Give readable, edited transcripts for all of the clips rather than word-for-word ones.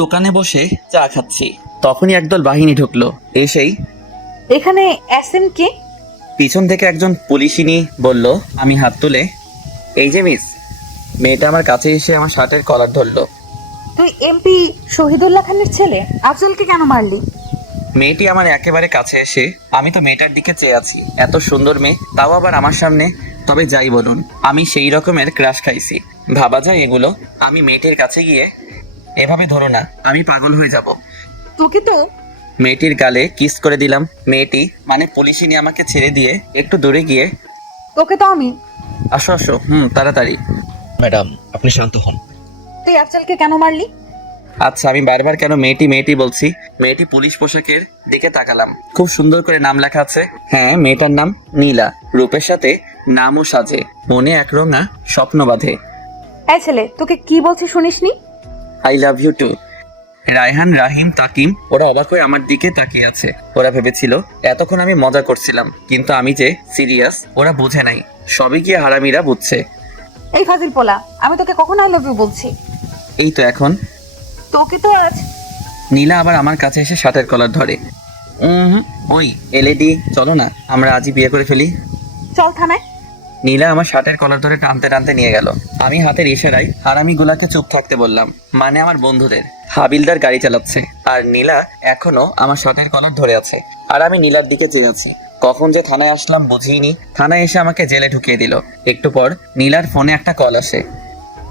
দোকানে বসে চা খাচ্ছি, তখনই একদল বাহিনী ঢুকলো। এসেই এখানে এসএম কে? পিছন থেকে একজন পুলিশিনী বলল। আমি হাত তুলে, এই যে মিস। মেয়েটা আমার কাছে এসে আমার শার্টের কলার ধরলো। তুই এমপি শহীদুল্লাহ খানের ছেলে, আফজলকে কেন মারলি? মেয়েটি আমার একেবারে কাছে এসে, আমি তো মেয়েটার দিকে চেয়ে আছি, এত সুন্দর মেয়ে, তাও আবার আমার সামনে। তবে যাই বলুন, আমি সেই রকমের ক্রাশ খাইছি, ভাবা যায় এগুলো। আমি মেয়েটির কাছে গিয়ে, এভাবে ধরো না, আমি পাগল হয়ে যাব। তোকে তো মেয়েটির গালে কিস করে দিলাম। মেয়েটি মানে পুলিশিনী আমাকে ছেড়ে দিয়ে একটু দূরে গিয়ে, তোকে তো আমি। আসো আসো, তাড়াতাড়ি। ম্যাডাম আপনি শান্ত হন। তুই আফজলকে কেন মারলি? আচ্ছা, আমি বারবার কেন মেয়েটি মেয়েটি বলছি? মেয়েটি পুলিশ পোশাকের দিকে তাকালাম, খুব সুন্দর করে নাম লেখা আছে। হ্যাঁ, মেয়েটার নাম নীলা। রূপের সাথে নামও সাজে, মনে একরঙা স্বপ্ন বাঁধে। এই ছেলে, তোকে কি বলছি শুনিসনি? I love you too. Raihan, Rahim, Takim ওরা অবাক হয়ে আমার দিকে তাকিয়ে আছে। ওরা ভেবেছিল এতক্ষণ আমি মজা করছিলাম, কিন্তু আমি যে সিরিয়াস ওরা বুঝে নাই। সবই গিয়ে হারামিরা বুঝছে। এই ফাজিল পোলা, আমি তোকে কখন আই লাভ ইউ বলছি? এই তো এখন। তোকে তো আজ। নীলা আবার আমার কাছে এসে শার্টের কলার ধরে। ওই এলইডি, চলো না আমরা আজই বিয়ে করে ফেলি। চল থানায়। নীলা আমার শার্টের কলার ধরে টানতে টানতে নিয়ে গেল। আমি হাতের ইশারায় হারামিগুলাকে চুপ থাকতে বললাম, মানে আমার বন্ধুদের। হাবিলদার গাড়ি চালাচ্ছে আর নীলা এখনো আমার শার্টের কলার ধরে আছে, আর আমি নীলার দিকে চেয়ে আছি। কখন যে থানায় আসলাম বুঝিনি। থানায় এসে আমাকে জেলে ঢুকিয়ে দিল। একটু পর নীলার ফোনে একটা কল আসে।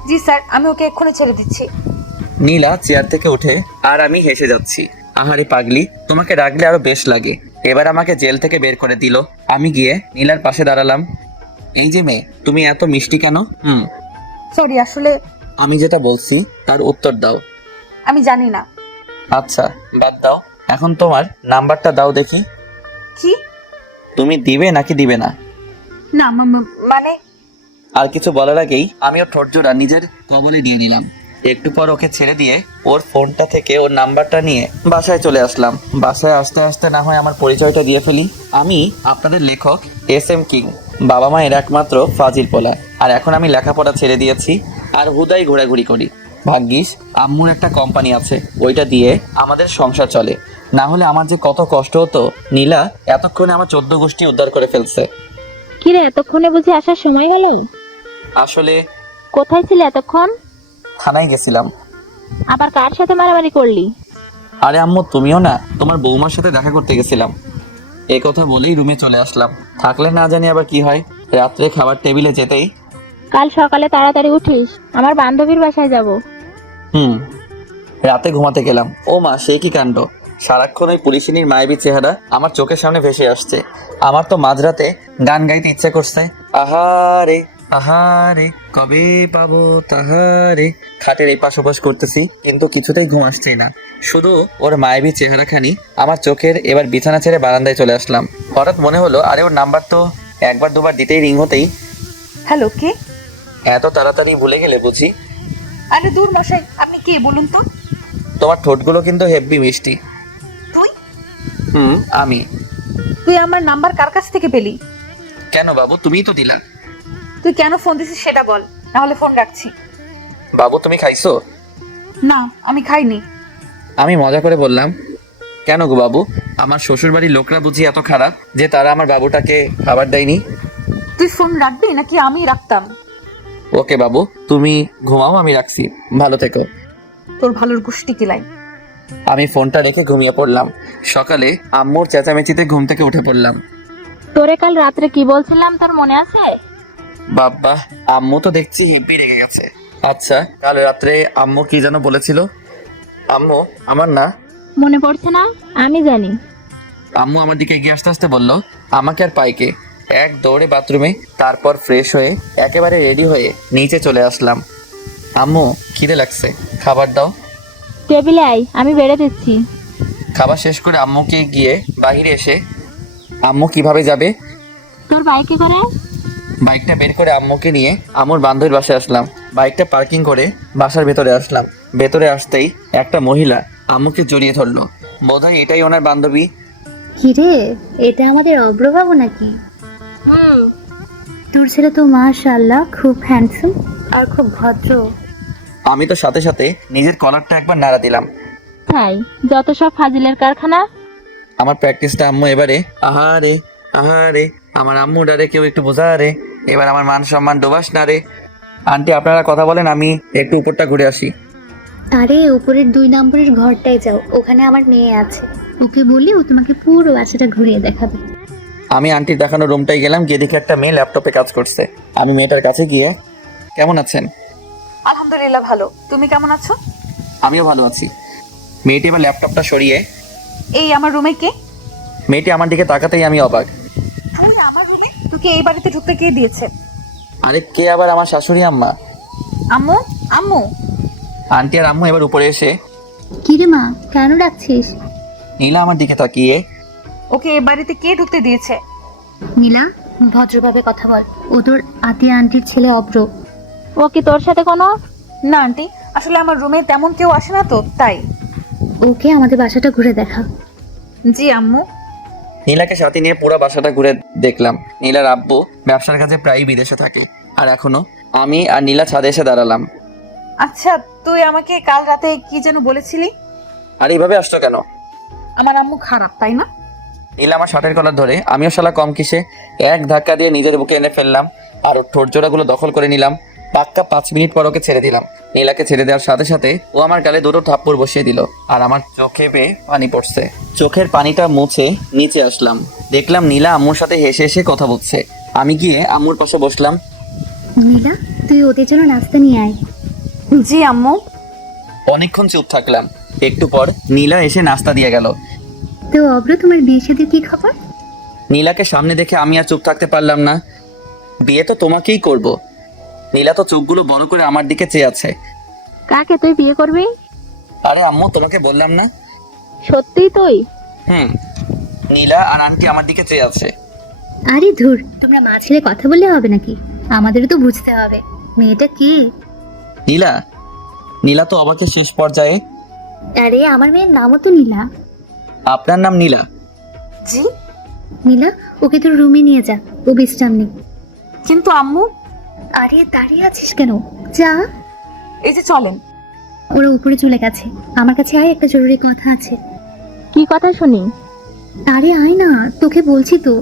জি স্যার, আমি ওকে এক্ষুনি ছেড়ে দিচ্ছি। নীলা চেয়ার থেকে উঠে, আর আমি হেসে যাচ্ছি। আহারে পাগলি, তোমাকে রাখলে আরো বেশ লাগে। এবার আমাকে জেল থেকে বের করে দিল। আমি গিয়ে নীলার পাশে দাঁড়ালাম। এই যে মেয়ে, তুমি এত মিষ্টি কেন? সরি, আসলে আমি যেটা বলছি তার উত্তর দাও। আমি জানি না। আচ্ছা বাদ দাও, এখন তোমার নাম্বারটা দাও দেখি। কি? তুমি দিবে নাকি দিবে না? না মানে আর কিছু বলার আগেই আমি ওর ঠোঁটজোড়া নিজের কবলে দিয়ে নিলাম। একটু পর ওকে ছেড়ে দিয়ে ওর ফোনটা থেকে ওর নাম্বারটা নিয়ে বাসায় চলে আসলাম। বাসায় আসতে আসতে না হয় আমার পরিচয়টা দিয়ে ফেলি। আমি আপনাদের লেখক এসএম কিং, বাবা মায়ের একমাত্র ফাজিল পোলা। আর এখন আমি লেখাপড়া ছেড়ে দিয়েছি আর হুদাই ঘোরাঘুরি করি। ভাগ্যিস আম্মুর একটা কোম্পানি আছে, ওইটা দিয়ে আমাদের সংসার চলে। না হলে আমার যে কত কষ্ট হতো। নীলা এতক্ষণে আমার 14 গোষ্ঠী উদ্ধার করে ফেলছে। কিরে, এতক্ষণে বুঝি আসার সময় গেল? আসলে কোথায় ছিলে এতক্ষণ? থানায় গেছিলাম। আবার কার সাথে মারামারি করলি? আরে আম্মু, তুমিও না, তোমার বৌমার সাথে দেখা করতে গেছিলাম। এই কথা বলেই রুমে চলে আসলাম। থাকলে না জানি আবার কি হয়। রাত্রে খাবার টেবিলে যেতেই, কাল সকালে তাড়াতাড়ি উঠিস, আমার বান্ধবীর বাসায় যাব। রাতে ঘুমাতে গেলাম। ও মা, সে কি কাণ্ড! সারাক্ষণ ওই পুলিশিনীর মায়াবী চেহারা আমার চোখের সামনে ভেসে আসছে। আমার তো মাঝরাতে গান গাইতে ইচ্ছে করছে। আহারে আহারে কবে পাবো তাহারে। খাটের এই পাশ ওপাশ করতেছি, কিন্তু কিছুতেই ঘুম আসছে না। শুধু ওর মায়াবী চেহারাখানি আমার চোখের। এবার বিছানা ছেড়ে বারান্দায় চলে আসলাম। হঠাৎ মনে হলো, আরে ওর নাম্বার তো একবার দুবার দিতেই রিং হতেই। হ্যালো, কে? এত তাড়াতাড়ি ভুলে গেলে বুঝি? আরে দূর মশাই, আপনি কে বলুন তো? তোমার ঠোঁটগুলো কিন্তু হেব্বি মিষ্টি। তুই আমি। তুই আমার নাম্বার কার কাছ থেকে পেলি? কেন বাবু, তুমিই তো দিলা। তুই কেন ফোন দিছিস সেটা বল, নাহলে ফোন রাখছি। বাবু তুমি খাইছো? না, আমি খাইনি। আমি মজা করে বললাম। কেন গো বাবু, আমার শ্বশুর বাড়ির লোকরা বুঝি এত খারাপ যে তারা আমার বাবুটাকে খাবার দেয়নি? তুই ফোন রাখবি নাকি আমি রাখতাম? ওকে বাবু, তুমি ঘুমাও, আমি রাখছি। ভালো থেকো। তোর ভালোর গোষ্ঠী কিলাই। আমি ফোনটা রেখে ঘুমিয়ে পড়লাম। সকালে আম্মুর চেঁচামেচিতে ঘুম থেকে উঠে পড়লাম। তোরে কাল রাত্রে কি বলছিলাম তোর মনে আছে? বাবা, আম্মু তো দেখছি হেব্বি রেগে গেছে। আচ্ছা, কাল রাত্রে আম্মু কি যেন বলেছিল? আম্মু আমার না মনে পড়ছে না? আমি জানি। আম্মু আমার দিকে এগিয়ে আসতে আসতে বলল, আমাকে আর পাইকে। এক দৌড়ে বাথরুমে, তারপর ফ্রেশ হয়ে একেবারে রেডি হয়ে নিচে চলে আসলাম। আম্মু খিদে লাগছে, খাবার দাও। টেবিলে আয়, আমি বেড়ে দিচ্ছি। খাবার শেষ করে আম্মুকে গিয়ে বাইরে এসে, আম্মু কিভাবে যাবে? তোর বাইকে করে? বাইকটা বের করে আম্মুকে নিয়ে আম্মুর বান্ধবীর বাসায় আসলাম। বাইকটা পার্কিং করে বাসার ভেতরে আসলাম। ভেতরে আসতেই একটা মহিলা আম্মুকে জড়িয়ে ধরলো। বোধহয় এটাই ওনার বান্ধবী। কিরে, এটা আমাদের অব্রবাবু নাকি? তোর ছেলে তো মাশাআল্লাহ খুব হ্যান্ডসাম আর খুব ভদ্র। আমি তো সাথে সাথে নিজের কলারটা একবার নাড়া দিলাম। তাই যত সব ফাজিলের কারখানা। আমার প্র্যাকটিসটা আম্মু এবারে আহারে আহারে, আমার আম্মু ডারে কেউ একটু বোঝা রে, এবার আমার মান সম্মান ডোবাস না রে। আন্টি আপনারা কথা বলেন, আমি একটু উপরটা ঘুরে আসি। আরে উপরের 2 নম্বরের ঘরটায় যাও, ওখানে আমার মেয়ে আছে, ওকে বলি ও তোমাকে পুরো বাসাটা ঘুরিয়ে দেখাবে। আমি আন্টির দেখানো রুমটাই গেলাম, গিয়ে দেখি একটা মেয়ে ল্যাপটপে কাজ করছে। আমি মেয়েটার কাছে গিয়ে, কেমন আছেন? আলহামদুলিল্লাহ ভালো, তুমি কেমন আছো? আমিও ভালো আছি। মেয়েটি এবার ল্যাপটপটা সরিয়ে, এই আমার রুমে কে? মেয়েটি আমার দিকে তাকাতেই আমি অবাক। তুই আমার রুমে? তোকে এই বাড়িতে ঢুকতে কে দিয়েছে? আরে কে আবার? আমার শাশুড়ি আম্মা। আম্মু? আম্মু? আন্টি আর আম্মু এবার উপরে এসে, কিরে মা, কেন ডাকছিস? নীলা আমার দিকে তাকিয়ে, ওকে এই বাড়িতে কে ঢুকতে দিয়েছে? নীলা, ভদ্রভাবে কথা বল, ও তোর আতিয়া আন্টির ছেলে অব্র। ও কি তোর সাথে কোনো? না আন্টি, আসলে আমার রুমে তেমন কেউ আসে না তো তাই। ওকে আমাদের বাসাটা ঘুরে দেখা। জি আম্মু। নীলাকে সাথে নিয়ে পুরো বাসাটা ঘুরে দেখলাম। নীলার আব্বু ব্যবসার কাজে প্রায়ই বিদেশে থাকে, আর এখনো আমি আর নীলা ছাদে এসে দাঁড়ালাম। আচ্ছা, তুই আমাকে কাল রাতে কি যেন বলেছিলি? আর এইভাবে আসছো কেন? আমার আম্মু খারাপ, তাই না? নীলা আমার শার্টের কলার ধরে, আমিও শালা কম কিসে এক ধাক্কা দিয়ে নিজের বুকে এনে ফেললাম আর ওর ঠোঁট জোড়াগুলো দখল করে নিলাম। পাক্কা 5 মিনিট পর ওকে ছেড়ে দিলাম। নীলাকে ছেড়ে দেওয়ার সাথে সাথে ও আমার গালে 2টো থাপ্পড় বসিয়ে দিল, আর আমার চোখে বেয়ে পানি পড়ছে। চোখের পানিটা মুছে নিচে আসলাম, দেখলাম নীলা আম্মুর সাথে হেসে হেসে কথা বলছে। আমি গিয়ে আম্মুর পাশে বসলাম। নীলা, তুই ওদের জন্য নাস্তা নিয়ে আয়। জি আম্মু। অনেকক্ষণ চুপ থাকলাম। একটু পর নীলা এসে নাস্তা দিয়ে গেল। তো অব্র, তোমার বিয়ে শাদীর কি খবর? নীলাকে সামনে দেখে আমি আর চুপ থাকতে পারলাম না। বিয়ে তো তোমাকেই করব। নীলা তো চোখগুলো বড় করে আমার দিকে চেয়ে আছে। কাকে তুই বিয়ে করবি? আরে আম্মু, তোমাকে বললাম না? সত্যিই তুই? হুম। নীলা আর আন্টি আমার দিকে চেয়ে আছে। আরে ধুর, তোমরা মা ছেলে কথা বললে হবে নাকি? আমাদেরও তো বুঝতে হবে মেয়েটা কে। নীলা? নীলা তো অবাকের শেষ পর্যায়ে। আরে আমার মেয়ের নামও তো নীলা। আপনার নাম নীলা? জি। নীলা, ওকে তোর রুমে নিয়ে যা, ও বিশ্রাম নেই। কিন্তু আম্মু। আরে দাঁড়িয়ে আছিস কেন, যা। এই যে চলেন। ওরা উপরে চলে গেছে, আমার কাছে আয়, একটা জরুরি কথা আছে। কি কথা শুনি? আরে আয় না, তোকে বলছি তো।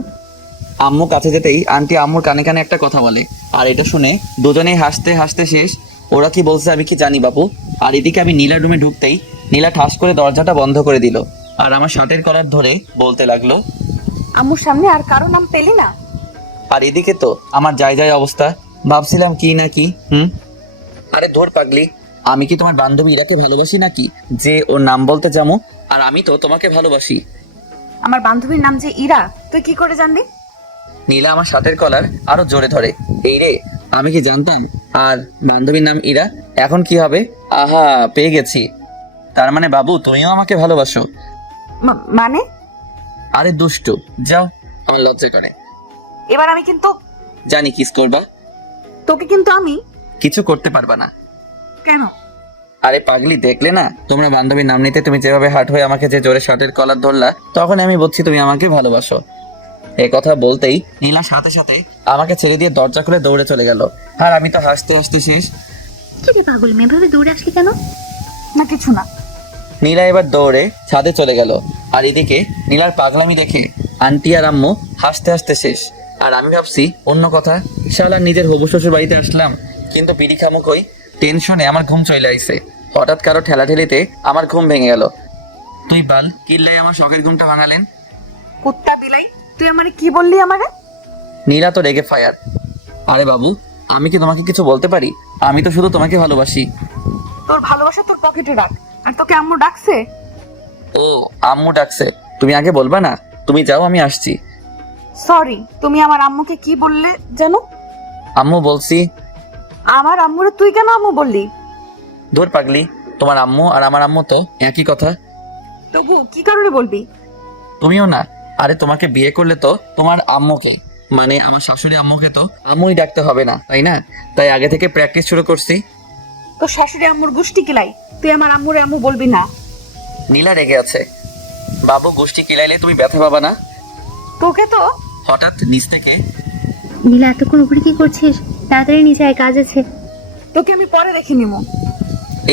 আম্মু কাছে যেতেই আন্টি আম্মুর কানে কানে একটা কথা বলে, আর এটা শুনে দুজনেই হাসতে হাসতে শেষ। ওরা কি বলছে আমি কি জানি বাপু। আর এদিকে আমি নীলার রুমে ঢুকতেই নীলা ঠাস করে দরজাটা বন্ধ করে দিল, আর আমার শার্টের কলার ধরে বলতে লাগলো, আম্মুর সামনে আর কারো নাম পেলি না? আর এদিকে তো আমার যাই যাই অবস্থা, ভাবছিলাম কি না কি। আরে ধর পাগলি, আমি কি তোমার বান্ধবী ইরাকে ভালোবাসি নাকি যে ওর নাম বলতে যাবো? আর আমি তো তোমাকে ভালোবাসি। আমার বান্ধবীর নাম যে ইরা, তুই কি করে জানলি? নীলা আমার শার্টের কলার আরো জোরে ধরে, এই রে, আমি কি জানতাম? আর বান্ধবীর নাম ইরা, এখন কি হবে? আহা, পেয়ে গেছি। তার মানে বাবু তুমিও আমাকে ভালোবাসো? মানে? আরে দুষ্টু, যাও, আমার লজ্জা করে। এবার আমি কিন্তু। জানি কিস করবা। তোকে কিন্তু আমি। কিছু করতে পারবা না। কেন? আরে পাগলি, দেখলে না তোমরা বান্ধবীর নাম নিতে তুমি যেভাবে হাট হয়ে আমাকে যে জোরে শার্টের কলার ধরলা, তখন আমি বুঝছি তুমি আমাকে ভালোবাসো। এই কথা বলতেই নীলা সাথে সাথে আমাকে ছেড়ে দিয়ে দরজা খুলে দৌড়ে চলে গেল, আর আমি তো হাসতে হাসতে শেষ। কি রে পাগল মেয়ে, ভাবে দৌড়ে আসলি কেন? না কিছু না। নীলা এবার দৌড়ে ছাদে চলে গেল, আর এদিকে নীলার পাগলামি দেখে আন্টি আর আম্মু হাসতে হাসতে শেষ। আর আমি ভাবছি অন্য কথা, শালা নিজের হবু শ্বশুর বাড়িতে আসলাম, কিন্তু বিড়ি খামুক হই টেনশনে আমার ঘুম চলে আইছে। হঠাৎ কারো ঠেলাঠেলিতে আমার ঘুম ভেঙে গেল। তুই বাল কিল্লাই আমার শখের ঘুমটা ভাঙালেন। কুত্তা বিলাই, তুই আমারে কি বললি আমারে? নীলা তো রেগে ফায়ার। আরে বাবু, আমি কি তোমাকে কিছু বলতে পারি? আমি তো শুধু তোমাকে ভালোবাসি। তোর ভালোবাসা তোর পকেটে রাখ। আর তোকে আম্মু ডাকছে? ও, আম্মু ডাকছে? তুমি আগে বলবা না? তুমি যাও, আমি আসছি। সরি, তুমি আমার আম্মুকে কি বললে জানো? আম্মু বলছি। আমার আম্মুরে তুই কেন আম্মু বললি? ধুর পাগলি, তোমার আম্মু আর আমার আম্মু তো একই কথা। তবু কি কারণে বলবি? তুমিও না। আরে তোমাকে বিয়ে করলে তো তোমার আম্মুকে, মানে আমার শাশুড়ি আম্মুকে তো আম্মুই ডাকতে হবে না, তাই না? তাই আগে থেকে প্র্যাকটিস শুরু করছি। তোর শাশুড়ি আম্মুর গোষ্ঠী কিলাই, তুই আমার আম্মুরে আম্মু বলবি না। নীলা রেগে আছে। বাবু গোষ্ঠী কিলাইলে তুমি ব্যথা পাবা না। তোকে তো। হঠাৎ নিচ থেকে, নীলা, এতক্ষণ উপরে কি করছিস? তাড়াতাড়ি নিচে আয়, কাজ আছে। তোকে আমি পরে দেখে নিব।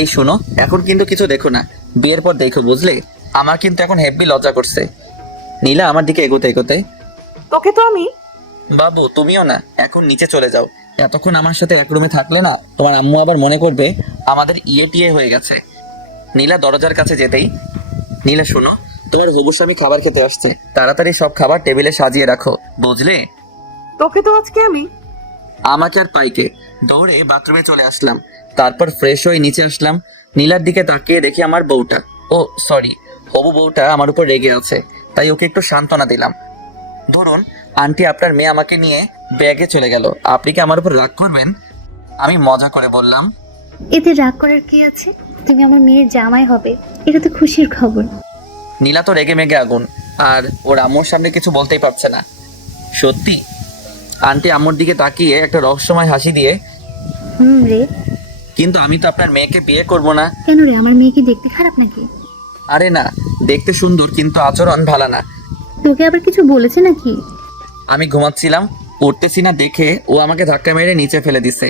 এই শোনো, এখন কিন্তু কিছু দেখো না, বিয়ের পর দেখো, বুঝলে? আমার কিন্তু এখন হেব্বি লজ্জা করছে। নীলা আমার দিকে এগোতে এগোতে, তোকে তো আমি। বাবু তুমিও না, এখন নিচে চলে যাও। এতক্ষণ আমার সাথে এক রুমে থাকলে না, তোমার আম্মু আবার মনে করবে আমাদের টিয়ে হয়ে গেছে। নীলা দরজার কাছে যেতেই, নীলা শোনো, তোমার হবু স্বামী খাবার খেতে আসছে, তাড়াতাড়ি সব খাবার টেবিলে সাজিয়ে রাখো, বুঝলে? তোকে তো আজকে আমি। আমাকে আর পাইকে দৌড়ে বাথরুমে চলে আসলাম। তারপর ফ্রেশ হয়ে নিচে আসলাম। নীলার দিকে তাকিয়ে দেখি আমার বউটা, ও সরি, হবু বউটা আমার উপর রেগে আছে, তাই ওকে একটু সান্ত্বনা দিলাম। ধরুন আন্টি, আপনার মেয়ে আমাকে নিয়ে ব্যাগে চলে গেল, আপনি কি আমার উপর রাগ করবেন? আমি মজা করে বললাম। এতে রাগ করার কি আছে? তুমি আমার মেয়ের জামাই হবে, এটা তো খুশির খবর। নীলা তো রেগে মেগে আগুন, আর ওর আম্মুর সামনে কিছু বলতেই পারছে না। সত্যি? আন্টি আম্মুর দিকে তাকিয়ে একটা রহস্যময় হাসি দিয়ে, রে। কিন্তু আমি তো আপনার মেয়েকে বিয়ে করব না। কেন রে, আমার মেয়ে কি দেখতে খারাপ নাকি? আরে না, দেখতে সুন্দর, কিন্তু আচরণ ভালো না। তোকে আবার কিছু বলেছে নাকি? আমি ঘুমাচ্ছিলাম, উঠতেছি না দেখে ও আমাকে ধাক্কা মেরে নিচে ফেলে দিছে।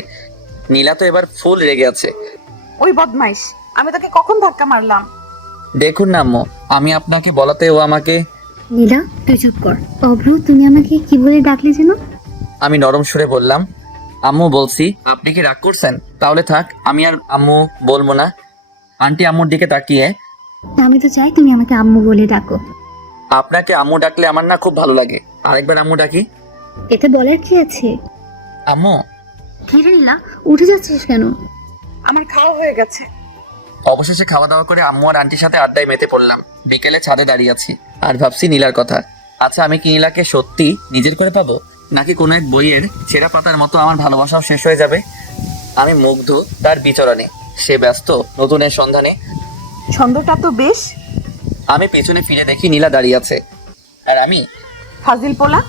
নীলা তো এবার ফুল রেগে আছে। ওই বদমাইশ, আমি তোকে কখন ধাক্কা মারলাম? দেখুন না আম্মু, আমি আপনাকে বলাতে ও আমাকে। নীলা, তুই চুপ কর। অভ্র, তুমি আমাকে কি বলে ডাকলে যেন? আমি নরম সুরে বললাম, আম্মু বলছি। আপনি কি রাগ করছেন? তাহলে থাক, আমি আর আম্মু বলবো না। আন্টি আম্মুর দিকে তাকিয়ে, আমি তো চাই তুমি আমাকে আম্মু বলে ডাকো। আপনাকে আম্মু ডাকলে আমার না খুব ভালো লাগে, আরেকবার আম্মু ডাকি। এতে বলার কি আছে? আম্মু। কি রে নীলা, উঠে যাচ্ছিস কেন? আমার খাওয়া হয়ে গেছে। অবশেষে খাওয়া দাওয়া করে আম্মু আর আন্টির সাথে আড্ডায় মেতে পড়লাম। বিকেলে ছাদে দাঁড়িয়ে আছি আর ভাবছি নীলার কথা। আচ্ছা, আমি কি নীলাকে সত্যি নিজের করে পাবো, নাকি কোনো এক বইয়ের ছেঁড়া পাতার মতো আমার ভালোবাসাও শেষ হয়ে যাবে? আমি মুগ্ধ তার বিচরণে, সে ব্যস্ত নতুনের সন্ধানে। ছন্দটা তো বেশ। আমি পেছনে ফিরে দেখি নীলা দাঁড়িয়ে আছে, আর আমি। ফাজিল পোলা।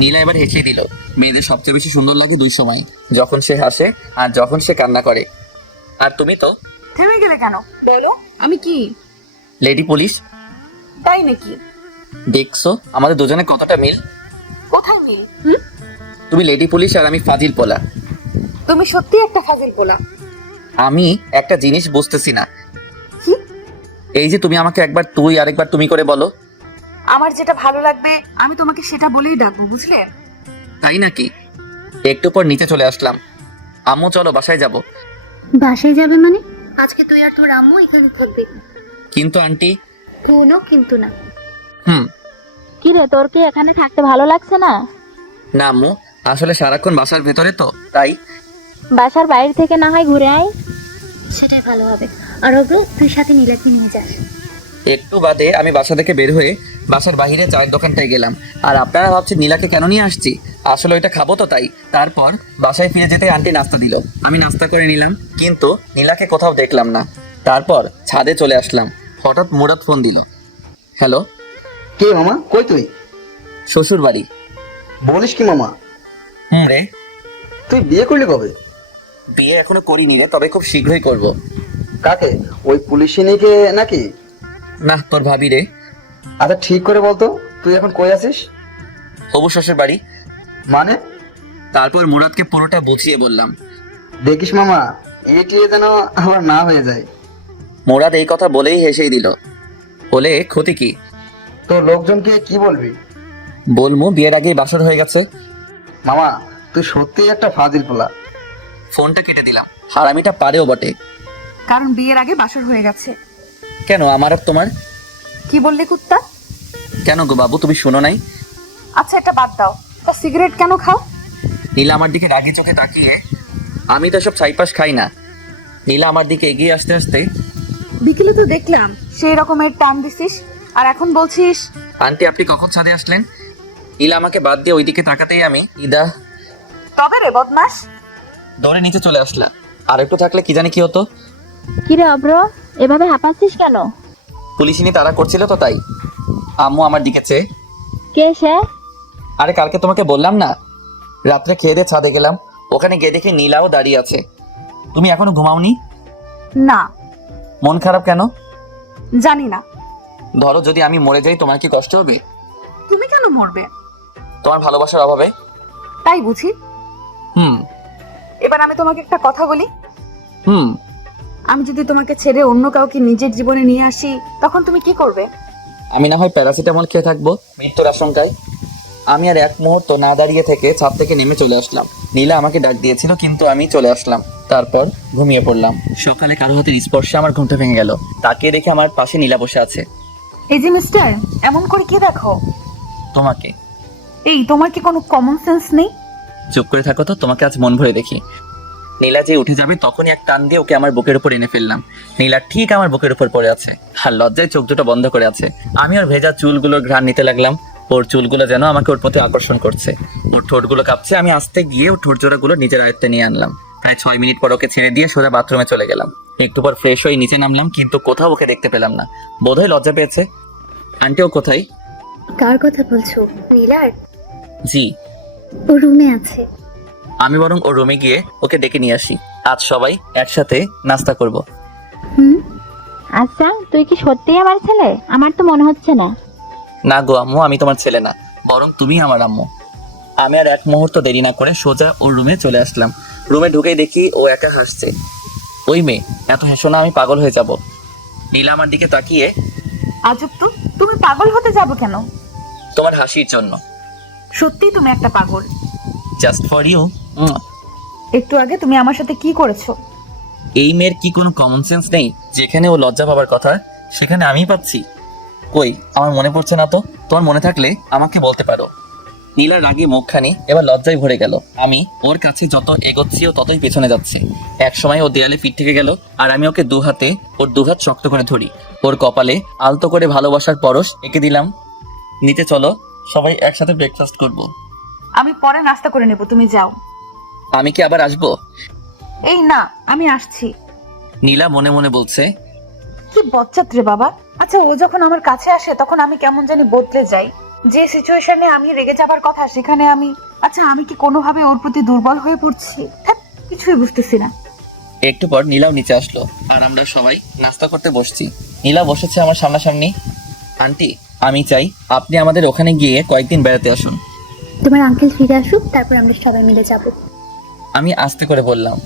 নীলা এবার হেসে দিল। মেয়েদের সবচেয়ে বেশি সুন্দর লাগে দুই সময়, যখন সে হাসে আর যখন সে কান্না করে। আর তুমি তো থেমে গেলে কেন? বলো, আমি কি? Lady police. তাই নাকি? দেখছো আমাদের দুজনে কতটা মিল? কোথায় মিল? তুমি লেডি পুলিশ আর আমি ফাজিল পোলা। তুমি সত্যি একটা ফাজিল পোলা। আমি একটা জিনিস বুঝতেছি না, এই যে তুমি আমাকে একবার তুই আরেকবার তুমি করে বলো। আমার যেটা ভালো লাগবে আমি তোমাকে সেটা বলেই ডাকবো, বুঝলে? তাই নাকি? একটু পর নিচে চলে আসলাম। আম্মু চলো বাসায় যাব। বাসায় যাবে মানে? আজকে তুই আর তোর আম্মু এখানে থাকবে। কিন্তু আন্টি। কোনো কিন্তু না। কি রে, তোর কি এখানে থাকতে ভালো লাগছে না? না আম্মু, আসলে সারাক্ষণ বাসার ভেতরে তো, তাই। বাসার বাইরে থেকে না হয় ঘুরে আয়। সেটাই ভালো হবে। আর অভ্র, তুই সাথে নীলাকে নিয়ে যাস। একটু বাদে আমি বাসা থেকে বের হয়ে বাসার বাইরে চায়ের দোকানটায় গেলাম। আর আপনারা ভাবছেন নীলাকে কেন নিয়ে আসছি, আসলে ওইটা খাবো তো তাই। তারপর বাসায় ফিরে যেতে আন্টি নাস্তা দিল, আমি নাস্তা করে নিলাম, কিন্তু নীলাকে কোথাও দেখলাম না। তারপর ছাদে চলে আসলাম, হঠাৎ মুরাদ ফোন দিল। হ্যালো। কে মামা, কই তুই? শ্বশুর বাড়ি। বলিস কি মামা, রে। তুই বিয়ে করলি কবে? বিয়ে এখনো করিনি রে, তবে খুব শীঘ্রই করব। কাকে, ওই পুলিশিনীকে নাকি? না, তোর ভাবি রে। আচ্ছা ঠিক করে বলতো, তুই এখন কই আছিস? হবু শ্বশুর বাড়ি। মানে? তারপর মুরাদকে পুরোটা বুঝিয়ে বললাম। দেখিস মামা, এটিয়ে যেন আমার না হয়ে যায়। মুরাদ এই কথা বলেই হেসেই দিল, বলে ক্ষতি কি? তোর লোকজনকে কি বলবি? বলমু বিয়ের আগেই বাসর হয়ে গেছে। মামা, তুই সত্যিই একটা ফাজিল পোলা। ফোনটা কেটে দিলাম, হারামিটা পারেও বটে। কারণ বিয়ের আগে বাসর হয়ে গেছে। কেন, আমার আর তোমার? কি বললে কুত্তা? কেন গো বাবু, তুমি শোনো নাই? আচ্ছা, এটা বাদ দাও, তা সিগারেট কেন খাও? নীলা আমার দিকে রাগি চোখে তাকিয়ে, আমি তো সব ছাইপাস খাই না। নীলা আমার দিকে এগিয়ে আসতে আসতে, বিকেলে তো দেখলাম সেই রকমের টান দিছিস, আর এখন বলছিস। আন্টি আপনি কখন ছাদে আসলেন? নীলা আমাকে বাদ দিয়ে ওইদিকে তাকাতেই আমি ইদা তবে রে বদমাস। দৌড়ে নিচে চলে আসলাম। আর একটু থাকলে কি জানি কি হতো। কি রে অভ্র, এভাবে হাঁপাচ্ছিস কেন? পুলিশিনী তারা করছিল তো তাই। আম্মু আমার দিকে চেয়ে, কে সে? আরে কালকে তোমাকে বললাম না, রাত্রে খেয়ে দিয়ে ছাদে গেলাম, ওখানে গিয়ে দেখি নীলাও দাঁড়িয়ে আছে। তুমি এখনো ঘুমাওনি? না। মন খারাপ কেন? জানি না। ধরো যদি আমি মরে যাই, তোমার কি কষ্ট হবে? তুমি কেন মরবে? তোমার ভালোবাসার অভাবে। তাই বুঝি। হুম। এবার আমি তোমাকে একটা কথা বলি। হুম। আমি যদি তোমাকে ছেড়ে অন্য কাউকে নিজের জীবনে নিয়ে আসি তখন তুমি কি করবে? আমি না হয় প্যারাসিটামল খেয়ে থাকবো মৃত্যুর আশঙ্কায়। আমি আর এক মুহূর্ত না দাঁড়িয়ে থেকে ছাদ থেকে নেমে চলে আসলাম। নীলা আমাকে ডাক দিয়েছিল কিন্তু আমি চলে আসলাম। তারপর ঘুমিয়ে পড়লাম। সকালে কারো হাতের স্পর্শে আমার ঘুমটা ভেঙে গেল। তাকিয়ে দেখে আমার পাশে নীলা বসে আছে। এই যে মিস্টার, এমন করে কি দেখো? তোমাকে। এই, তোমার কি কোনো কমন সেন্স নেই? চুপ করে থাকো তো, তোমাকে আজ মন ভরে দেখি। নীলা যে উঠে যাবে তখনই এক টান দিয়ে ওকে আমার বুকের উপর এনে ফেললাম। নীলা ঠিক আমার বুকের উপর পড়ে আছে আর লজ্জায় চোখ দুটো বন্ধ করে আছে। আমি ওর ভেজা চুলগুলোর ঘ্রাণ নিতে লাগলাম। ওর চুলগুলো যেন আমাকে ওর প্রতি আকর্ষণ করছে। ওর ঠোঁটগুলো কাঁপছে। আমি আস্তে গিয়ে ওর ঠোঁট জোড়াগুলো নিজের আয়ত্তে নিয়ে আনলাম। প্রায় 6 মিনিট পর ওকে ছেড়ে দিয়ে সোজা বাথরুমে চলে গেলাম। একটু পর ফ্রেশ হয়ে নিচে নামলাম কিন্তু কোথাও ওকে দেখতে পেলাম না। বোধহয় লজ্জা পেয়েছে। আন্টি ও কোথায়? কার কথা বলছো? নীলার? জি। ও রুমে আছে। আমি বরং ওর রুমে গিয়ে ওকে ডেকে নিয়ে আসি। আজ সবাই একসাথে নাস্তা করব। হুম। আচ্ছা, তুই কি সত্যিই আমার ছেলে? আমার তো মনে হচ্ছে না। না গো আম্মু, আমি তোমার ছেলে না, বরং তুমি আমার আম্মু। আমি আর এক মুহূর্ত দেরি না করে সোজা ওর রুমে চলে আসলাম। রুমে ঢুকেই দেখি ও একা হাসছে। ওই মেয়ে, এত হেসো না, আমি পাগল হয়ে যাব। নীলা আমার দিকে তাকিয়ে, আজব তো, তুমি পাগল হতে যাবো কেন? তোমার হাসির জন্য। সত্যি তুমি একটা পাগল। Just for you. একটু আগে তুমি আমার সাথে কি করেছো? এই মেয়ের কি কোনো কমন সেন্স নেই? যেখানে ও লজ্জা পাবার কথা সেখানে আমিই পাচ্ছি। কই, আমার মনে পড়ছে না তো। তোমার মনে থাকলে আমাকে বলতে পারো। নীলার রাগে মুখখানি এবার লজ্জায় ভরে গেল। আমি ওর কাছে যত এগোচ্ছি ও ততই পেছনে যাচ্ছে। এক সময় ও দেয়ালে পিঠ থেকে গেল আর আমি ওকে ওর দুহাত শক্ত করে ধরি। ওর কপালে আলতো করে ভালোবাসার পরশ এঁকে দিলাম। নিতে চলো, সবাই একসাথে ব্রেকফাস্ট করব। আমি পরে নাস্তা করে নেব, তুমি যাও। আমি কি আবার আসবো? এই না, আমি আসছি। নীলা মনে মনে বলছে। কি বচ্চাত রে বাবা। আচ্ছা, ও যখন আমার কাছে আসে তখন আমি কেমন জানি বদলে যাই। যে সিচুয়েশনে আমি রেগে যাবার কথা সেখানে আমি কি কোনোভাবে ওর প্রতি দুর্বল হয়ে পড়ছি? ধ্যাৎ, কিছুই বুঝতেছি না। একটু পর নীলাও নিচে আসলো আর আমরা সবাই নাস্তা করতে বসছি। নীলা বসেছে আমার সামনাসামনি। আন্টি, আমি চাই আপনি আমাদের ওখানে গিয়ে কয়েকদিন বেড়াতে আসুন। তোমার আঙ্কেল ফিরে আসুক, তারপর আমরা সবাই মিলে যাব। আমি আস্তে করে বললাম,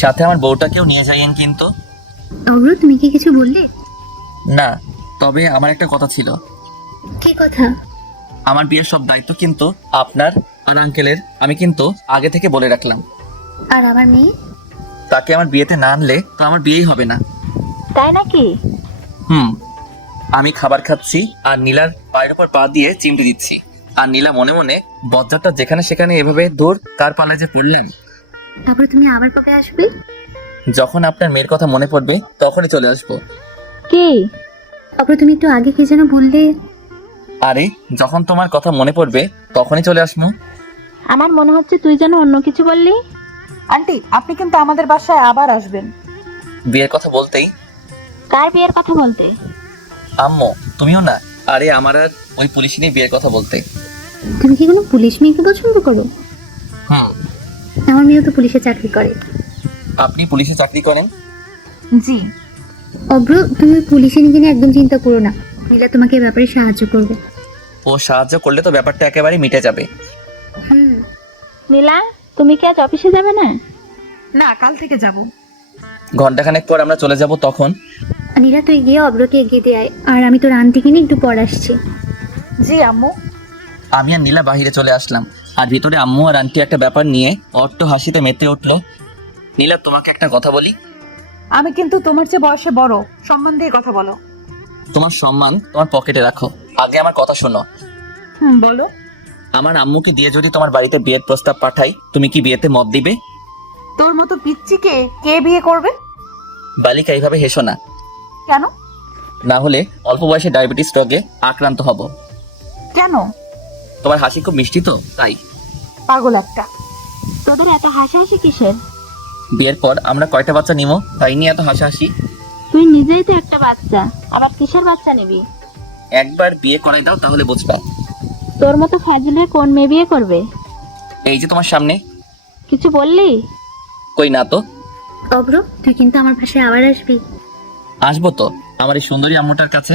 সাথে আমার বউটাকেও নিয়ে যাইয়েন কিন্তু। অব্র, তুমি কি কিছু বললে? না, তবে আমার একটা কথা ছিল। কি কথা? আমার বিয়ের সব দায়িত্ব কিন্তু আপনার আর আঙ্কেলের। আমি কিন্তু আগে থেকে বলে রাখলাম। আর আমার মেয়ে? তাকে আমার বিয়েতে না আনলে তো আমার বিয়েই হবে না। তাই নাকি? আমি খাবার খাচ্ছি আর নীলার পায়ের উপর পা দিয়ে চিমটে দিচ্ছি। আর নীলা মনে মনে, বজ্জারটা যেখানে সেখানে এভাবে দূর কার পালায় যে পড়লেন। তারপর তুমি আবার কবে আসবে? যখন আপনার মেয়ের কথা মনে পড়বে তখনই চলে আসবো। কি? অব্র, তুমি একটু আগে কি যেন বললে? আরে, যখন তোমার কথা মনে পড়বে তখনই চলে আসবো। আমার মনে হচ্ছে তুই যেন অন্য কিছু বললি। আন্টি, আপনি কিন্তু আমাদের বাসায় আবার আসবেন। বিয়ের কথা বলতেই কার বিয়ের কথা বলতে? আম্মু, তুমিও না? আরে, আমার আর ওই পুলিশিনী বিয়ের কথা বলতে। তুমি কি কোনো পুলিশ মেয়েকে পছন্দ করো? হুম। আমার মেয়েও তো পুলিশে চাকরি করে। আপনি পুলিশে চাকরি করেন? জি। অব্র, তুমি পুলিশে নিজে নিয়ে একদম চিন্তা করো না। নীলা তোমাকে এ ব্যাপারে সাহায্য করবে। ও সাহায্য করলে তো ব্যাপারটা একেবারে মিটে যাবে। হুম। নীলা, তুমি কি আজ অফিসে যাবে না? না, কাল থেকে যাব। ঘন্টাখানেক পর আমরা চলে যাব। তখন নীলা, তুই গিয়ে অব্রকে এগিয়ে দিয়ে আয়, আর আমি তোর আন্টিকে নিয়ে একটু পর আসছি। জি আম্মু। আমি আর নীলা বাহিরে চলে আসলাম আর ভিতরে আম্মু আর আন্টি একটা ব্যাপার নিয়ে অট্ট হাসিতে মেতে উঠলো। নীলা, তোমাকে একটা কথা বলি। আমি কিন্তু তোমার চেয়ে বয়সে বড়, সম্মান দিয়ে কথা বলো। তোমার সম্মান তোমার পকেটে রাখো, আগে আমার কথা শোনো। বলো। আমার আম্মুকে দিয়ে যদি তোমার বাড়িতে বিয়ের প্রস্তাব পাঠাই, তুমি কি বিয়েতে মত দিবে? তোর মতো পিচ্চিকে কে বিয়ে করবে? বালিকা, এইভাবে হেসো না। কেন? না হলে অল্প বয়সে ডায়াবেটিস রোগে আক্রান্ত হব। কেন? তোমার হাসি খুব মিষ্টি তো, তাই। পাগল একটা। তোদের এত হাসাহাসি কিসের? বিয়ের পর আমরা কয়টা বাচ্চা নিব, তাই নিয়ে এত হাসাহাসি। তুই নিজেই তো একটা বাচ্চা, আবার কিসের বাচ্চা নিবি? একবার বিয়ে করাই দাও, তাহলে বুঝবা। তোর মতো ফাজিলের কোন মেয়ে বিয়ে করবে? এই যে তোমার সামনে। কিছু বললি? কই না তো। অব্র, তুই কিন্তু আমার বাসায় আবার আসবি। আসবো তো, আমার এই সুন্দরী আম্মুটার কাছে।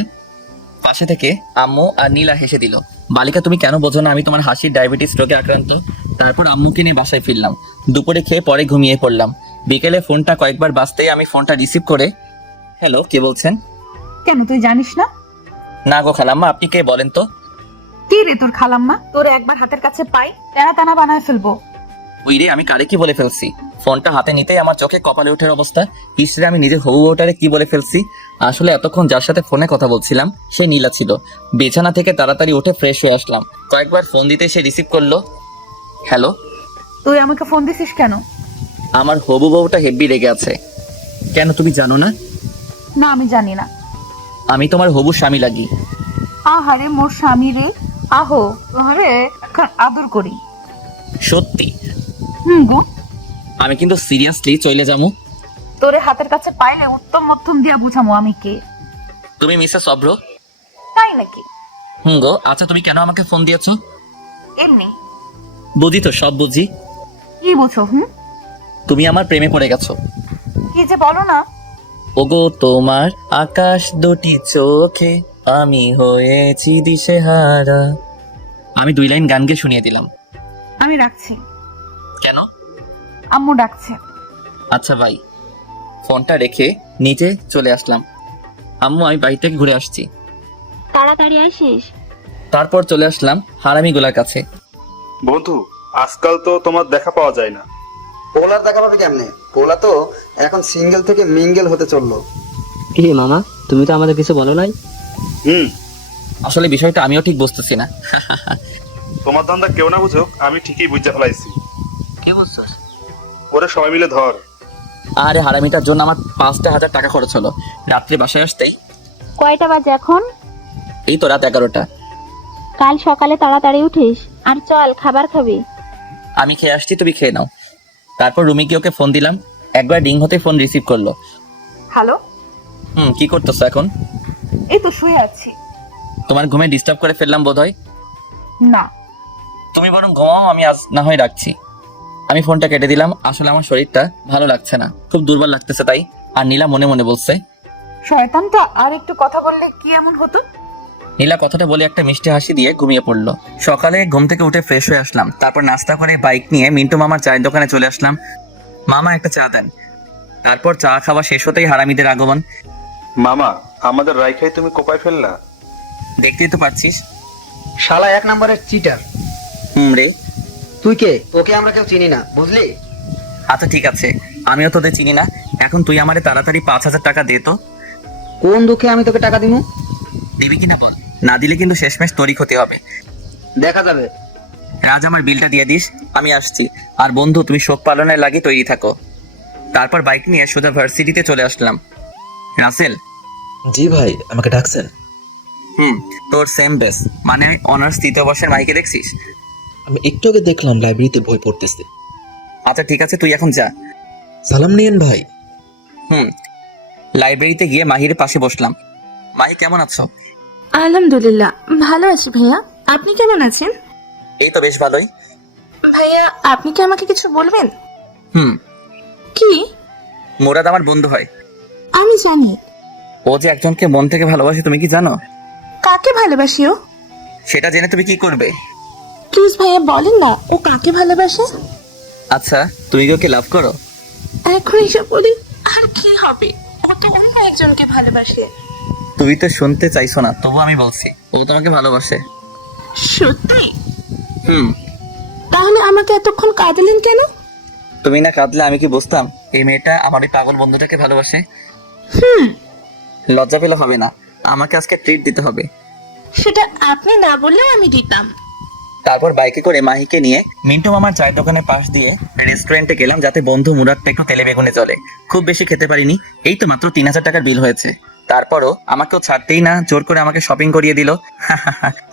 পাশে থেকে আম্মু আর নীলা হেসে দিল। বালিকা, তুমি কেন বোঝো না আমি তোমার হাসির ডায়াবেটিস রোগে আক্রান্ত? তারপর আম্মুকে নিয়ে বাসায় ফিরলাম। দুপুরে খেয়ে পরে ঘুমিয়ে পড়লাম। বিকেলে ফোনটা কয়েকবার বাজতেই আমি ফোনটা রিসিভ করে, হ্যালো, কে বলছেন? কেন তুই জানিস না? না গো খালাম্মা, আপনি কে বলেন তো? কি রে তোর খালাম্মা? তোর একবার হাতের কাছে পাই টানা টানা বানায় ফেলবো। ওই রে, আমি কারে কি বলে ফেলছি? ফোনটা হাতে নিতেই আমার চোখে কপালে ওঠার অবস্থা। ইসরে, আমি নিজে হবু বউটারে কি বলে ফেলছি। আসলে এতক্ষণ যার সাথে ফোনে কথা বলছিলাম সে নীলা ছিল। বিছানা থেকে তাড়াতাড়ি উঠে ফ্রেশ হয়ে আসলাম। কয়েকবার ফোন দিতে সে রিসিভ করলো। হ্যালো। তুই আমাকে ফোন দিছিস কেন? আমার হবু বউটা হেব্বি রেগে আছে। কেন, তুমি জানো না? না, আমি জানি না। আমি তোমার হবু স্বামী লাগি। আহারে মোর স্বামী রে, আহো তোরে এখন আদর করি। সত্যি? গো, আমি কিন্তু সিরিয়াসলি চলে যাবো। তোরে হাতের কাছে পাইলে উত্তম মধ্যম দিয়া বুঝামো আমি কে। তুমি মিসেস অভ্র? তাই নাকি? গো, আচ্ছা তুমি কেন আমাকে ফোন দিয়েছো? এমনি। বুঝি তো, সব বুঝি। কি বুঝো? তুমি আমার প্রেমে পড়ে গেছো। কি যে বলো না। ওগো তোমার আকাশ দুটি চোখে আমি হয়েছি দিশেহারা। আমি 2 লাইন গান গেয়ে শুনিয়ে দিলাম। আমি রাখছি। কেন? আম্মু ডাকছে। আচ্ছা ভাই। ফোনটা রেখে নিচে চলে আসলাম। আম্মু, আমি বাড়ি থেকে ঘুরে আসছি। তাড়াতাড়ি আসিস। তারপর চলে আসলাম হারামিগুলার কাছে। বন্ধু, আজকাল তো তোমার দেখা পাওয়া যায় না। পোলার দেখা পাবে কেমনে? পোলা তো এখন সিঙ্গেল থেকে মিঙ্গেল হতে চললো। কি রে মামা, তুমি তো আমাদের কিছু বলো নাই। হুম, আসলে বিষয়টা আমিও ঠিক বুঝতেছি না। তোমার ধান্দা কেউ না বুঝুক, আমি ঠিকই বুঝতে ফেলাইছি। কি বুঝছিস? ওরে সবাই মিলে ধর। আরে হারামিটার জন্য আমার 5,000 টাকা খরচ হলো। রাত্রে বাসায় আসতেই কয়টা বাজে এখন? এই তো রাত 11টা। কাল সকালে তাড়াতাড়ি উঠিস। আর চল, খাবার খাবি। আমি খেয়ে আসছি, তুমি খেয়ে নাও। তারপর রুমে গিয়ে ওকে ফোন দিলাম। একবার রিং হতে ফোন রিসিভ করলো। হ্যালো। কি করতেছো এখন? এই তো শুয়ে আছি। তোমার ঘুমে ডিস্টার্ব করে ফেললাম বোধহয়। না। তুমি বরং ঘুমাও, আমি আজ না হয় রাখছি। আমি ফোনটা কেটে দিলাম। আসলে আমার শরীরটা ভালো লাগছে না, খুব দুর্বল লাগতেছে তাই। আর নীলা মনে মনে বলছে, শয়তানটা আর একটু কথা বললে কি এমন হতো। নীলা কথাটা বলে একটা মিষ্টি হাসি দিয়ে ঘুমিয়ে পড়লো। সকালে ঘুম থেকে উঠে ফ্রেশ হয়ে আসলাম। তারপর নাস্তা করে বাইক নিয়ে মিন্টু মামার চায়ের দোকানে চলে আসলাম। মামা একটা চা দেন। তারপর চা খাওয়া শেষ হতেই হারামিদের আগমন। মামা, আমাদের রাইখাই তুমি কোপায় ফেললা। দেখতেই তো পাচ্ছিস। শালা 1 নম্বরের চিটার। রে। তুই কে? তোকে আমরা কেউ চিনি না, বুঝলি? আচ্ছা ঠিক আছে, আমিও তোদের চিনি না। এখন তুই আমারে তাড়াতাড়ি 5,000 টাকা দে তো। কোন দুঃখে আমি তোকে টাকা দিমু? দিবি কিনা বল, না দিলে কিন্তু শেষমেশ তোরই ক্ষতি হবে। দেখা যাবে। আজ আমার বিলটা দিয়ে দিস, আমি আসছি। আর বন্ধু, তুমি শোক পালনের লাগি তৈরি থাকো। তারপর বাইক নিয়ে সোজা ভার্সিটিতে চলে আসলাম। রাসেল। জি ভাই, আমাকে ডাকছেন? তোর সেম বেস, মানে অনার্স 3য় বর্ষের মাইকে দেখছিস? আমি একটু আগে দেখলাম লাইব্রেরিতে বই পড়তেছে। আচ্ছা ঠিক আছে, তুই এখন যা। সালাম নিয়েন ভাই। লাইব্রেরিতে গিয়ে মাহির পাশে বসলাম। মাহি, কেমন আছো? আলহামদুলিল্লাহ ভালো আছি ভাইয়া, আপনি কেমন আছেন? এই তো বেশ ভালোই। ভাইয়া, আপনি কি আমাকে কিছু বলবেন? হুম। কি? মুরাদ আমার বন্ধু হয়। আমি জানি। ও যে একজনকে মন থেকে ভালোবাসে, তুমি কি জানো? কাকে ভালোবাসি ও? সেটা জেনে তুমি কি করবে? প্লিজ ভাইয়া বলেন না, ও কাকে ভালোবাসে? আচ্ছা, তুমি কি ওকে লাভ করো? এখন এসব বলি আর কি হবে, ও তো অন্য একজনকে ভালোবাসে। তুমি তো শুনতে চাইছো না, তবু আমি বলছি, ও তোমাকে ভালোবাসে। সত্যি? হুম। তাহলে আমাকে এতক্ষণ কাঁদলেন কেন? তুমি না কাঁদলে আমি কি বুঝতাম এই মেয়েটা আমার ওই পাগল বন্ধুটাকে ভালোবাসে? লজ্জা পেলে হবে না, আমাকে আজকে ট্রিট দিতে হবে। সেটা আপনি না বললেও আমি দিতাম। তারপর বাইকে করে মাহিকে নিয়ে মিন্টু মামার চায়ের দোকানের পাশ দিয়ে রেস্টুরেন্টে গেলাম, যাতে বন্ধু মুরাদটা একটু তেলে বেগুনে চলে। খুব বেশি খেতে পারিনি, এই তো মাত্র 3,000 টাকার বিল হয়েছে। তারপরও আমাকেও ছাড়তেই না, জোর করে আমাকে শপিং করিয়ে দিল।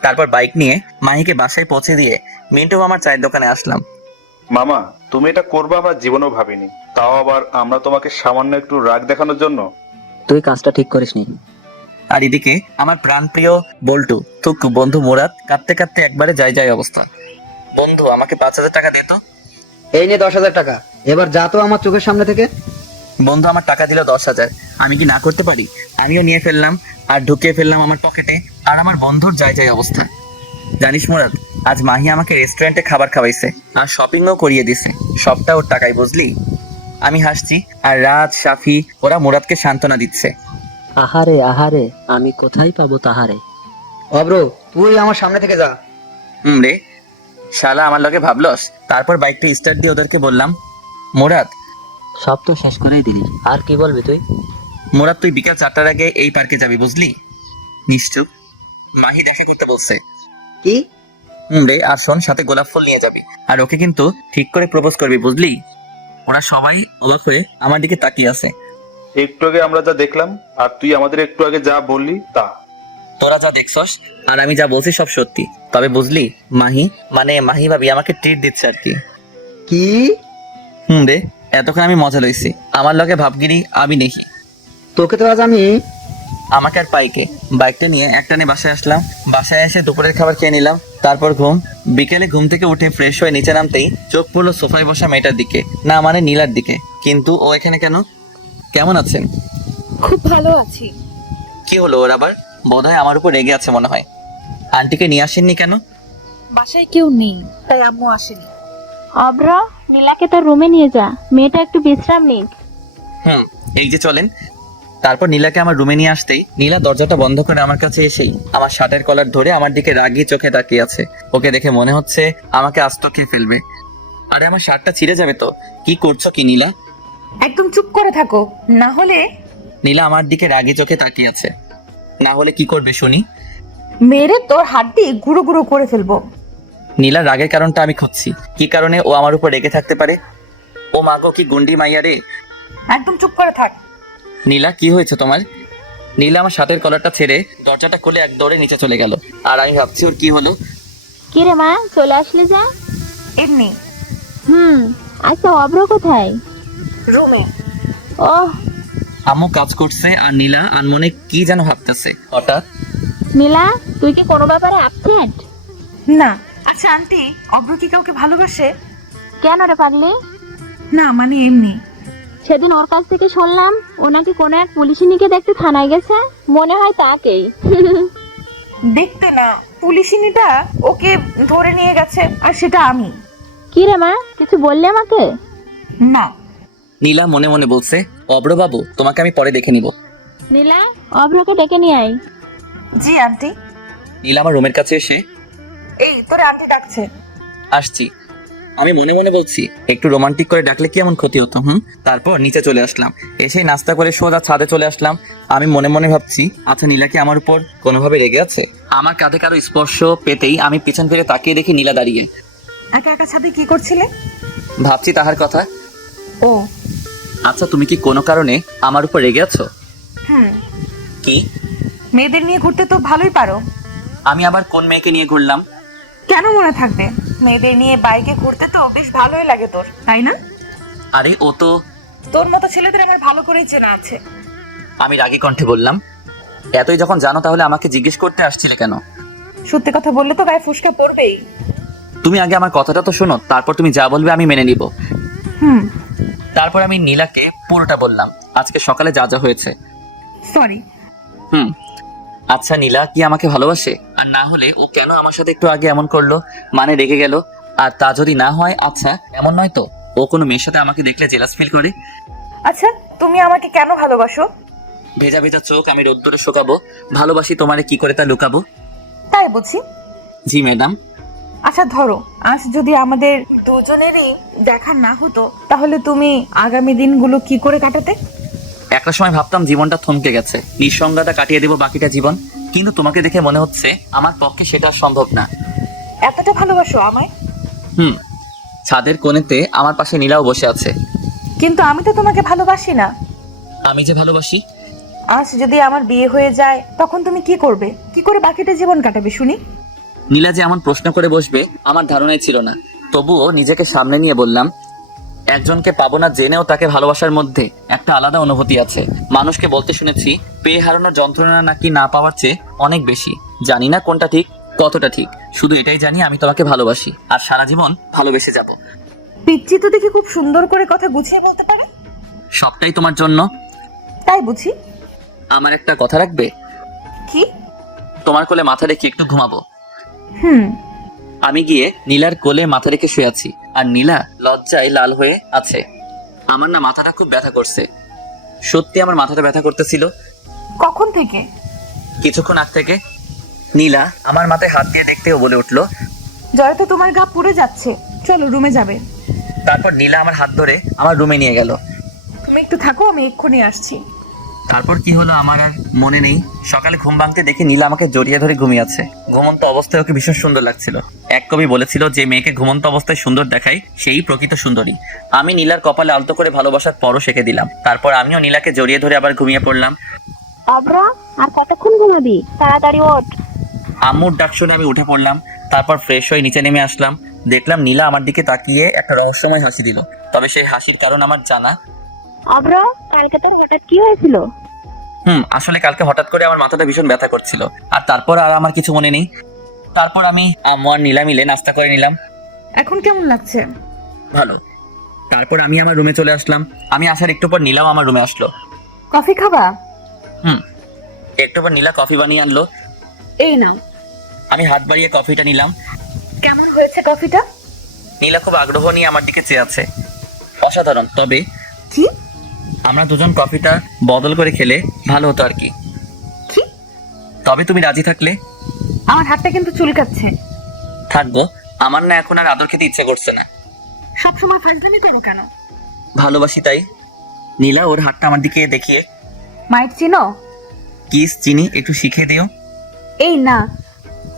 তারপর বাইক নিয়ে মাহিকে বাসায় পৌঁছে দিয়ে মিন্টু মামার চায়ের দোকানে আসলাম। মামা, তুমি এটা করবা আমরা জীবনেও ভাবিনি, তাও আবার আমরা তোমাকে সামান্য একটু রাগ দেখানোর জন্য। তুই কাজটা ঠিক করিসনি। আর এদিকে আমার প্রাণপ্রিয় বল্টু থুকু বন্ধু মুরাদ কাঁদতে কাঁদতে একবারে যায় অবস্থা। বন্ধু, আমাকে 5,000 টাকা দে তো। এই নে 10,000 টাকা, এবার যা তো আমার চোখের সামনে থেকে। বন্ধু আমার টাকা দিল 10,000, আমি কি না করতে পারি? আমিও নিয়ে ফেললাম আর ঢুকিয়ে ফেললাম আমার পকেটে। আর আমার বন্ধুর যায় অবস্থা। জানিস মুরাদ, আজ মাহি আমাকে রেস্টুরেন্টে খাবার খাওয়াইছে আর শপিংও করিয়ে দিছে। সবটা ওর টাকায়, বুঝলি? আমি হাসছি আর রাজ, সাফি ওরা মুরাদকে সান্ত্বনা দিচ্ছে। আহারে আহারে, আমি কোথায় পাবো তাহারে। অব্র, তুই আমার সামনে থেকে যা। রে শালা আমার লগে ভাবলস। তারপর বাইকটা স্টার্ট দিয়ে ওদেরকে বললাম, মুরাদ সব তো শেষ করেই দিলি, আর কি বলবি তুই? মুরাদ তুই বিকাল 4টার আগে এই পার্কে যাবি, বুঝলি? নিশ্চুপ, মাহি দেখা করতে বলছে। কি? রে, আর শোন, সাথে গোলাপ ফুল নিয়ে যাবি, আর ওকে কিন্তু ঠিক করে প্রপোজ করবি, বুঝলি? ওরা সবাই অবাক হয়ে আমার দিকে তাকিয়ে আছে। একটু আগে আমরা যা দেখলাম আর তুই আমাদের একটু আগে যা বললি তা। তোরা যা দেখছস আর আমি যা বলছি সব সত্যি, তবে বুঝলি মাহি ভাবি আমাকে ট্রিট দিচ্ছে আর কি। কি? রে, এতক্ষণ আমি মজা লইছি, আমার লগে ভাবগিরি আমি নেহি। তোকে তো আজ আমি। আমাকে আর পাইকে বাইকটা নিয়ে একটানে বাসায় আসলাম। বাসায় এসে দুপুরের খাবার খেয়ে নিলাম, তারপর ঘুম। বিকেলে ঘুম থেকে উঠে ফ্রেশ হয়ে নিচে নামতেই চোখ পড়লো সোফায় বসা মেয়েটার দিকে, না মানে নীলার দিকে। কিন্তু ও এখানে কেন? কেমন আছেন? খুব ভালো আছি। কি হলো ওর আবার? বোধহয় আমার উপর রেগে আছে মনে হয়। আন্টিকে নিয়ে আসেননি কেন? বাসায় কেউ নেই, তাই আম্মু আসেনি। অব্র, নীলাকে তোর রুমে নিয়ে যা, মেয়েটা একটু বিশ্রাম নিক। এই যে চলেন। তারপর নীলাকে আমার রুমে নিয়ে আসতেই নীলা দরজাটা বন্ধ করে আমার কাছে এসেই আমার শার্টের কলার ধরে আমার দিকে রাগি চোখে তাকিয়ে আছে। ওকে দেখে মনে হচ্ছে আমাকে আস্ত খেয়ে ফেলবে। আরে আমার শার্টটা ছিঁড়ে যাবে তো। কি করছো কি নীলা? একদম চুপ করে থাকো, না হলে নীলা আমার দিকে রাগি চোখে তাকিয়ে আছে। না হলে কি করবে শুনি? মেরে তোর হাড্ডি গুঁড়ো গুঁড়ো করে ফেলবো। নীলার রাগের কারণটা আমি খুঁজছি, কি কারণে ও আমার উপর রেগে থাকতে পারে। ও মাগো, কি গুন্ডি মাইয়া রে। একদম চুপ করে থাক। নীলা, কি হয়েছে তোমার? নীলা আমার শার্টের কলারটা ছেড়ে দরজাটা খুলে এক দৌড়ে নিচে চলে গেল। আর আমি ভাবছি ওর কি হলো। কি রে মা, চলে আসলে যা। এমনি আচ্ছা, অব্র কোথায়? রুমে। ওহ, আম্মু কাজ করছে আর নীলা আনমনে কি যেন ভাবতেছে। হঠাৎ নীলা, তুই কি কোনো ব্যাপারে আপসেট? না। আচ্ছা আন্টি, অব্র কি কাউকে ভালোবাসে? কেন রে পাগলি? না মানে এমনি। সেদিন ওর কাছ থেকে শুনলাম ও নাকি কোনো এক পুলিশিনীকে দেখতে থানায় গেছে, মনে হয় তাকেই। দেখতে না, পুলিশিনিটা ওকে ধরে নিয়ে গেছে, আর সেটা আমি। কি রে মা, কিছু বললে আমাকে? না। নীলা মনে মনে বলছে, অব্রবাবু তোমাকে আমি পরে দেখে নিব। নীলা, অব্রকে ডেকে নিয়ে আয়। জি আন্টি। নীলা আমার রুমের কাছে এসে, এই তোরে আন্টি ডাকছে। আসছি। আমি মনে মনে বলছি, একটু রোমান্টিক করে ডাকলে কি এমন ক্ষতি হতো? তারপর নিচে চলে আসলাম। এসে নাস্তা করে সোজা ছাদে চলে আসলাম। আমি মনে মনে ভাবছি, আচ্ছা নীলা কি আমার উপর কোনোভাবে রেগে আছে? আমার কাঁধে কারো স্পর্শ পেতেই আমি পিছন ফিরে তাকিয়ে দেখি নীলা দাঁড়িয়ে। একা একা ছাদে কি করছিলে? ভাবছি তাহার কথা। ও আচ্ছা, তুমি কি কোনো কারণে আমার উপর রেগে আছো? কি? মেয়েদের নিয়ে ঘুরতে তো ভালোই পারো। আমি আবার কোন মেয়েকে নিয়ে ঘুরলাম? কেন মনে থাকবে, মেয়েদের নিয়ে বাইকে ঘুরতে তো বেশ ভালোই লাগে তোর, তাই না? আরে ও তো। তোর মতো ছেলেদের আমার ভালো করেই চেনা আছে। আমি রাগী কণ্ঠে বললাম, এতই যখন জানো তাহলে আমাকে জিজ্ঞেস করতে আসছিলে কেন? সত্যি কথা বললে তো গায়ে ফুসকা পড়বেই। তুমি আগে আমার কথাটা তো শোনো, তারপর তুমি যা বলবে আমি মেনে নিব। তারপর আমি নীলাকে পুরোটা বললাম, আজকে সকালে যা যা হয়েছে। সরি। আচ্ছা নীলা কি আমাকে ভালোবাসে? আর না হলে ও কেন আমার সাথে একটু আগে এমন করলো, মানে রেগে গেল? আর তা যদি না হয়, আচ্ছা এমন নয় তো ও কোনো মেয়ের সাথে আমাকে দেখলে জেলাস ফিল করে? আচ্ছা তুমি আমাকে কেন ভালোবাসো? ভেজা ভেজা চোখ আমি রোদ্দুরে শুকাবো, ভালোবাসি তোমারে কি করে তা লুকাবো? তাই বুঝি? জি ম্যাডাম। আচ্ছা ধরো, আজ যদি আমাদের দুজনেরই দেখা না হতো, তাহলে তুমি আগামী দিনগুলো কি করে কাটাতে? একটা সময় ভাবতাম জীবনটা থমকে গেছে, নিঃসঙ্গতা কাটিয়ে দেবো বাকিটা জীবন। কিন্তু তোমাকে দেখে মনে হচ্ছে আমার পক্ষে সেটা সম্ভব না। এতটা ভালোবাসো আমায়? ছাদের কোণেতে আমার পাশে নীলাও বসে আছে। কিন্তু আমি তো তোমাকে ভালোবাসি না। আমি যে ভালোবাসি। আজ যদি আমার বিয়ে হয়ে যায়, তখন তুমি কি করবে? কি করে বাকিটা জীবন কাটাবে শুনি? নীলা যে এমন প্রশ্ন করে বসবে আমার ধারণাই ছিল না। তবুও নিজেকে সামনে নিয়ে বললাম, একজনকে পাবো না জেনেও তাকে ভালোবাসার মধ্যে একটা আলাদা অনুভূতি আছে। মানুষকে বলতে শুনেছি, পেয়ে হারানোর যন্ত্রণা নাকি না পাওয়ার চেয়ে অনেক বেশি। জানি না কোনটা ঠিক, কতটা ঠিক, শুধু এটাই জানি আমি তোমাকে ভালোবাসি আর সারা জীবন ভালোবেসে যাব। পিচ্চি তো দেখি খুব সুন্দর করে কথা গুছিয়ে বলতে পারে। সবটাই তোমার জন্য। তাই বুঝি? আমার একটা কথা রাখবে? কি? তোমার কোলে মাথা রেখে একটু ঘুমাবো। আমি গিয়ে নীলার কোলে মাথা রেখে শুয়ে আছি, আর নীলা লজ্জায় লাল হয়ে আছে। আমার না মাথাটা খুব ব্যথা করছে। সত্যি আমার মাথাটা ব্যথা করতেছিল। কখন থেকে? কিছুক্ষণ আগ থেকে। নীলা আমার মাথায় হাত দিয়ে দেখতেও বলে উঠলো। জ্বরে তো তোমার গা পুড়ে যাচ্ছে, চলো রুমে যাবে। তারপর নীলা আমার হাত ধরে আমার রুমে নিয়ে গেল। তুমি একটু থাকো, আমি এক্ষুনি আসছি। তারপর কি হলো আমার আর মনে নেই। সকালে ঘুম ভাঙতে দেখি নীলা আমাকে জড়িয়ে ধরে ঘুমিয়ে আছে। ঘুমন্ত অবস্থায় ওকে ভীষণ সুন্দর লাগছিল। এক কবি বলেছিল, যে মেয়েকে ঘুমন্ত অবস্থায় সুন্দর দেখায় সেই প্রকৃত সুন্দরী। আমি নীলার কপালে আলতো করে ভালোবাসার পরও সেঁকে দিলাম। তারপর আমিও নীলাকে জড়িয়ে ধরে আবার ঘুমিয়ে পড়লাম। অব্র, আর কতক্ষণ ঘুমাবি? তাড়াতাড়ি ওঠ। আম্মুর ডাক শুনে আমি উঠে পড়লাম। তারপর ফ্রেশ হয়ে নিচে নেমে আসলাম। দেখলাম নীলা আমার দিকে তাকিয়ে একটা রহস্যময় হাসি দিল। তবে সেই হাসির কারণ আমার জানা। অব্র, কালকে তোর হঠাৎ কি হয়েছিল? আসলে কালকে হঠাৎ করে আমার মাথাটা ভীষণ ব্যথা করছিল। আর তারপর আর আমার কিছু মনে নেই। তারপর আমি আম্মু আর নীলা মিলে নাস্তা করে নিলাম। এখন কেমন লাগছে? ভালো। তারপর আমি আমার রুমে চলে আসলাম। আমি আসার একটু পর নীলাও আমার রুমে আসলো। কফি খাবা? একটু পর নীলা কফি বানিয়ে আনলো। এই নাও। আমি হাত বাড়িয়ে কফিটা নিলাম। কেমন হয়েছে কফিটা? নীলা খুব আগ্রহ নিয়ে আমার দিকে চেয়ে আছে। অসাধারণ। তবে কি? আমরা দুজন কফিটা বদল করে খেলে ভালো হতো আর কি। কি? তবে তুমি রাজি থাকলে। আমার হাতটা কিন্তু চুলকাচ্ছে। থাকবো। আমার না এখন আর আদর খেতে ইচ্ছে করছে না। সবসময় ফাজলামি করো কেন? ভালোবাসি তাই। নীলা ওর হাতটা আমার দিকে দেখিয়ে, মাইট চিনো? কিস চিনি, একটু শিখিয়ে দিও। এই না।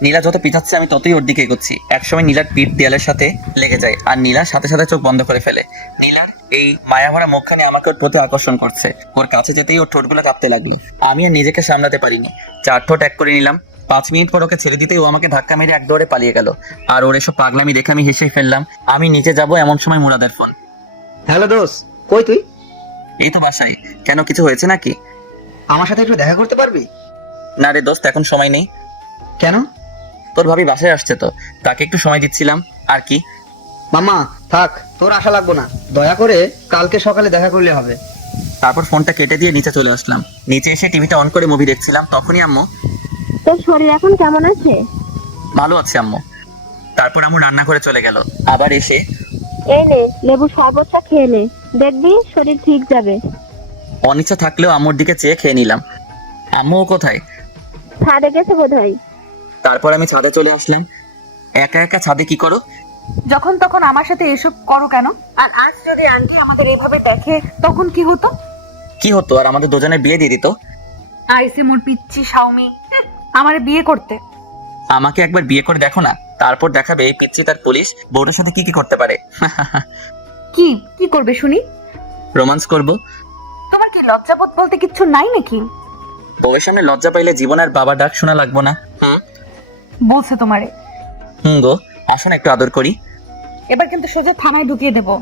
নীলা যত পিছাচ্ছে আমি ততই ওর দিকে এগোচ্ছি। একসময় নীলার পিঠ দেয়ালের সাথে লেগে যায় আর নীলা সাথে সাথে চোখ বন্ধ করে ফেলে। নীলার এই মায়াভরা মুখখানে আমাকে ওর প্রতি আকর্ষণ করছে। ওর কাছে যেতেই ওর ঠোঁটগুলো কাঁপতে লাগলো। আমি আর নিজেকে সামলাতে পারিনি। 4 ঠোঁট এক করে নিলাম। 5 মিনিট পর ওকে ছেড়ে দিতেই ও আমাকে ধাক্কা মেরে এক দৌড়ে পালিয়ে গেল। আর ওর এসব পাগলামি দেখে আমি হেসেই ফেললাম। আমি নিচে যাব এমন সময় মুরাদের ফোন। হ্যালো দোষ, কই তুই? এই তো বাসায়। কেন, কিছু হয়েছে নাকি? আমার সাথে একটু দেখা করতে পারবি? না রে দোস্ত, এখন সময় নেই। কেন? তোর ভাবি বাসায় আসছে তো, তাকে একটু সময় দিচ্ছিলাম আর কি। মামা থাক, তোর আশা লাগবো না। দয়া করে কালকে সকালে দেখা করলে হবে। তারপর ফোনটা কেটে দিয়ে নিচে চলে আসলাম। নিচে এসে টিভিটা অন করে মুভি দেখছিলাম। তখনই আম্মু, তোর শরীর এখন কেমন আছে? ভালো আছে আম্মু। তারপর আম্মু রান্নাঘরে চলে গেল। আবার এসে, এই নে, লেবু শরবতটা খেয়ে নে, দেখবি শরীর ঠিক যাবে। অনিচ্ছা থাকলেও আম্মুর দিকে চেয়ে খেয়ে নিলাম। আম্মু কোথায়? ছাদে গেছে বোধহয়। তারপর আমি ছাদে চলে আসলাম। একা একা ছাদে কি করো? যখন তখন আমার সাথে এসব করো কেন? আর আজ যদি আন্টি আমাদের এইভাবে দেখে তখন কি হতো? কি হতো, আর আমাদের দুজনের বিয়ে দিয়ে দিত। আইসে মোর পিচ্ছি শাওমি আমারে বিয়ে করতে। আমাকে একবার বিয়ে করে দেখো না, তারপর দেখাবে এই পিচ্ছি তার পুলিশ বউটার সাথে কি কি করতে পারে। কি কি করবে শুনি? রোমান্স করব। তোমার কি লজ্জাবোধ বলতে কিচ্ছু নাই নাকি? বউয়ের সামনে লজ্জা পাইলে জীবন আর বাবা ডাক শোনা লাগবো না। বলছে তোমারে। গো, আসুন একটু আদর করি। এবার কিন্তু সোজা থানায় ঢুকিয়ে দেবো।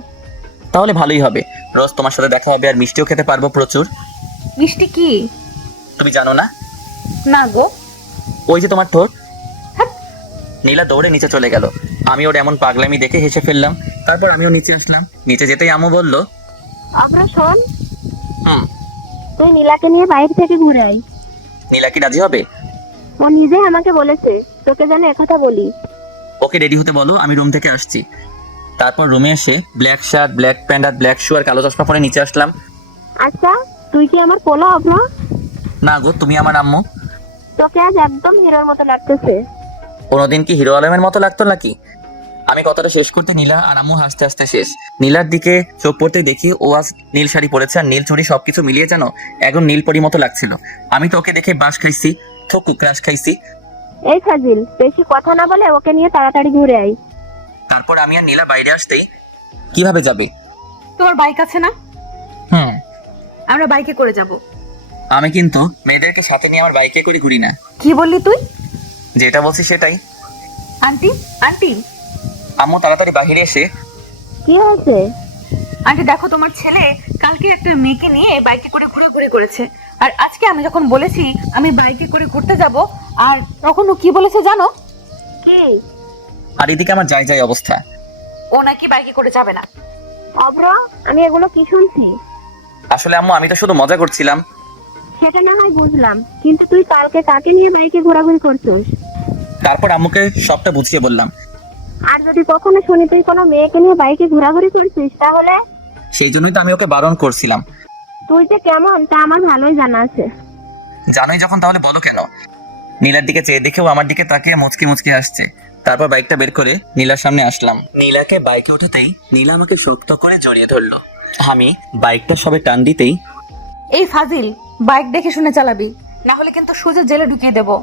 তাহলে ভালোই হবে। রোজ তোমার সাথে দেখা হবে আর মিষ্টিও খেতে পারবো প্রচুর। মিষ্টি কি? তুমি জানো না? না গো। ওই যে তোমার ঠোঁট। হ্যাঁ। নীলা দৌড়ে নিচে চলে গেল। আমি ওর এমন পাগলামি দেখে হেসে ফেললাম। তারপর আমিও নিচে আসলাম। নিচে যেতেই আম্মু বলল, অব্র শোন, হুম। তুই নীলাকে নিয়ে বাইরে থেকে ঘুরে আয়। নীলা কি রাজি হবে? ও নিজে আমাকে বলেছে তোকে যেন একথা বলি। ওকে রেডি হতে বলো, আমি রুম থেকে আসছি। তারপর রুমে এসে ব্ল্যাক শার্ট, ব্ল্যাক প্যান্ট আর ব্ল্যাক শু আর কালো চশমা পরে নিচে আসলাম। আচ্ছা, তুই কি আমার পোলা অব্র? না গো, তুমি আমার আম্মু। তোকে আজ একদম হিরোর মতো লাগতেছে। কোনোদিন কি হিরো আলমের মতো লাগতো নাকি? আমি কথাটা শেষ করতে নীলা আর আম্মু হাসতে হাসতে শেষ। নীলার দিকে চোখ পড়তেই দেখি ও আজ নীল শাড়ি পরেছে আর নীল চুড়ি, সবকিছু মিলিয়ে যেন একদম নীল পরি মতো লাগছিল। আমি তো ওকে দেখে বাস খাইছি, থকু ক্রাশ খাইছি। এই ফাজিল, বেশি কথা না বলে ওকে নিয়ে তাড়াতাড়ি ঘুরে আয়। তারপর আমি আর নীলা বাইরে আসতেই, কিভাবে যাবে? তোমার বাইক আছে না? আমরা বাইকে করে যাব। আমি কিন্তু মেয়েদেরকে সাথে নিয়ে আমার বাইকে করে ঘুরি না। কি বললি তুই? যেটা বলছি সেটাই। আন্টি আন্টি আম্মু তাড়াতাড়ি বাহিরে এসে, কি হয়েছে? আন্টি দেখো, তোমার ছেলে কালকে একটা মেয়েকে নিয়ে বাইকে করে ঘুরে করেছে। আর আজকে আমি যখন বলেছি আমি বাইকে করে ঘুরতে যাব, আর তখন ও কি বলেছে জানো? কি? আর এদিকে আমার যাই যাই অবস্থা। ও নাকি বাইকে করে যাবে না। অব্র, আমি এগুলো কি শুনছি? আসলে আম্মু, আমি তো শুধু মজা করছিলাম। সেটা না হয় বুঝলাম, কিন্তু তুই কালকে কাকে নিয়ে বাইকে ঘোরাঘুরি করছিস? তারপর আম্মুকে সবটা বুঝিয়ে বললাম। আর যদি কখনো শুনি তুই কোনো মেয়েকে নিয়ে বাইকে ঘোরাঘুরি করছিস, তাহলে? সেই জন্যই তো আমি ওকে বারণ করছিলাম। তুই যে কেমন তা আমার ভালোই জানা আছে। জানোই যখন তাহলে বলো কেন? নীলার দিকে চেয়ে দেখেও আমার দিকে তাকিয়ে মুচকি মুচকি আসছে। তারপর বাইকটা বের করে নীলার সামনে আসলাম। নীলাকে বাইকে ওঠাতেই নীলা আমাকে শক্ত করে জড়িয়ে ধরলো। আমি বাইকটা সবে টান দিতেই, এই ফাজিল, বাইক দেখে শুনে চালাবি, না হলে কিন্তু সোজা জেলে ঢুকিয়ে দেবো।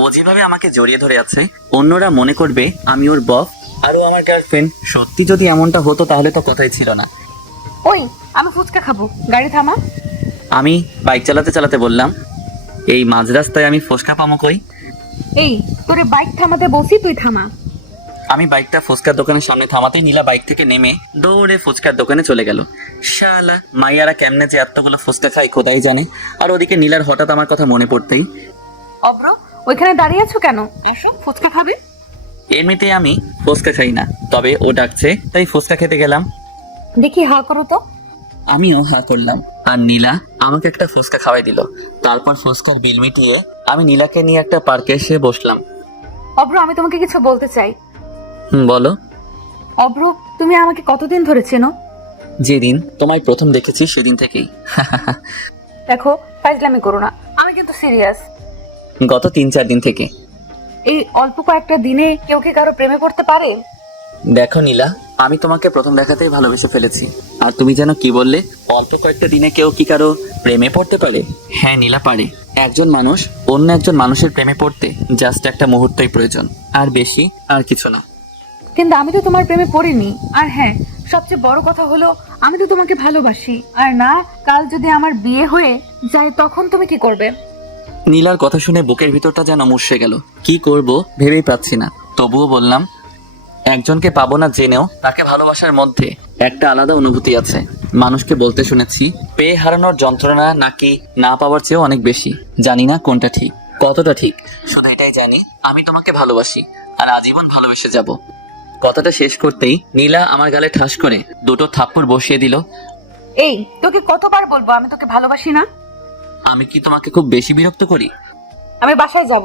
ও যেভাবে আমাকে জড়িয়ে ধরে আছে অন্যরা মনে করবে আমি ওর বস আর ও আমার গার্লফ্রেন্ড। সত্যি যদি এমনটা হতো তাহলে তো কথাই ছিল না। ওই, আমি ফুচকা খাবো, গাড়ি থামা। আমি বাইক চালাতে চালাতে বললাম, এই মাঝ রাস্তায় আমি ফুচকা পামো কই? এই, তোরে বাইক থামাতে বলছি, তুই থামা। আমি বাইকটা ফুচকার দোকানের সামনে থামাতে নীলা বাইক থেকে নেমে দৌড়ে ফুচকার দোকানে চলে গেল। শালা মাইয়ারা কেমনে যে এতগুলো ফুচকা খায় খোদাই জানে। আর ওদিকে নীলার হঠাৎ আমার কথা মনে পড়তেই, অব্র, ওইখানে দাঁড়িয়ে আছো কেন? এসো, ফুচকা খাবে। এমনিতে আমি ফুচকা খাই না, তবে ও ডাকছে তাই ফুচকা খেতে গেলাম। দেখি হা করো তো। আমিও হা করলাম আর নীলা আমাকে একটা ফুচকা খাওয়াই দিল। তারপর ফুচকার বিল মিটিয়ে আমি নীলাকে নিয়ে একটা পার্কে এসে বসলাম। অব্র, আমি তোমাকে কিছু বলতে চাই। বলো। অব্র, তুমি আমাকে কতদিন ধরে চেনো? যেদিন তোমায় প্রথম দেখেছি সেদিন থেকেই। দেখো, ফাইজলামি করো না, আমি কিন্তু সিরিয়াস। গত 3-4 দিন থেকে। এই অল্প কয়েকটা দিনে কেউ কি কারো প্রেমে পড়তে পারে? দেখো নীলা, আমি তোমাকে প্রথম দেখাতেই ভালোবেসে ফেলেছি। আর তুমি যেন কি বললে, অল্প কয়েকটা দিনে কেউ কি কারো প্রেমে পড়তে পারে? হ্যাঁ নীলা, পারে। একজন মানুষ অন্য একজন মানুষের প্রেমে পড়তে জাস্ট একটা মুহূর্তই প্রয়োজন, আর বেশি আর কিছু না। কিন্তু আমি তো তোমার প্রেমে পড়িনি। আর হ্যাঁ, সবচেয়ে বড় কথা হলো আমি তো তোমাকে ভালোবাসি। আর না, কাল যদি আমার বিয়ে হয়ে যায় তখন তুমি কি করবে? নীলার কথা শুনে বুকের ভিতরটা যেন মুষড়ে গেল। কি করব ভেবেই পাচ্ছি না। তবুও বললাম, একজনকে পাবো না জেনেও তাকে ভালোবাসার মধ্যে একটা আলাদা অনুভূতি আছে। মানুষকে বলতে শুনেছি, পেয়ে হারানোর যন্ত্রণা নাকি না পাওয়ার চেয়েও অনেক বেশি। জানি না কোনটা ঠিক, কতটা ঠিক, শুধু এটাই জানি আমি তোমাকে ভালোবাসি আর আজীবন ভালোবেসে যাব। কথাটা শেষ করতেই নীলা আমার গালে ঠাস করে 2টো থাপ্পড় বসিয়ে দিল। এই, তোকে কতবার বলবো আমি তোকে ভালোবাসি না? আমি কি তোমাকে খুব বেশি বিরক্ত করি? আমি বাসায় যাব।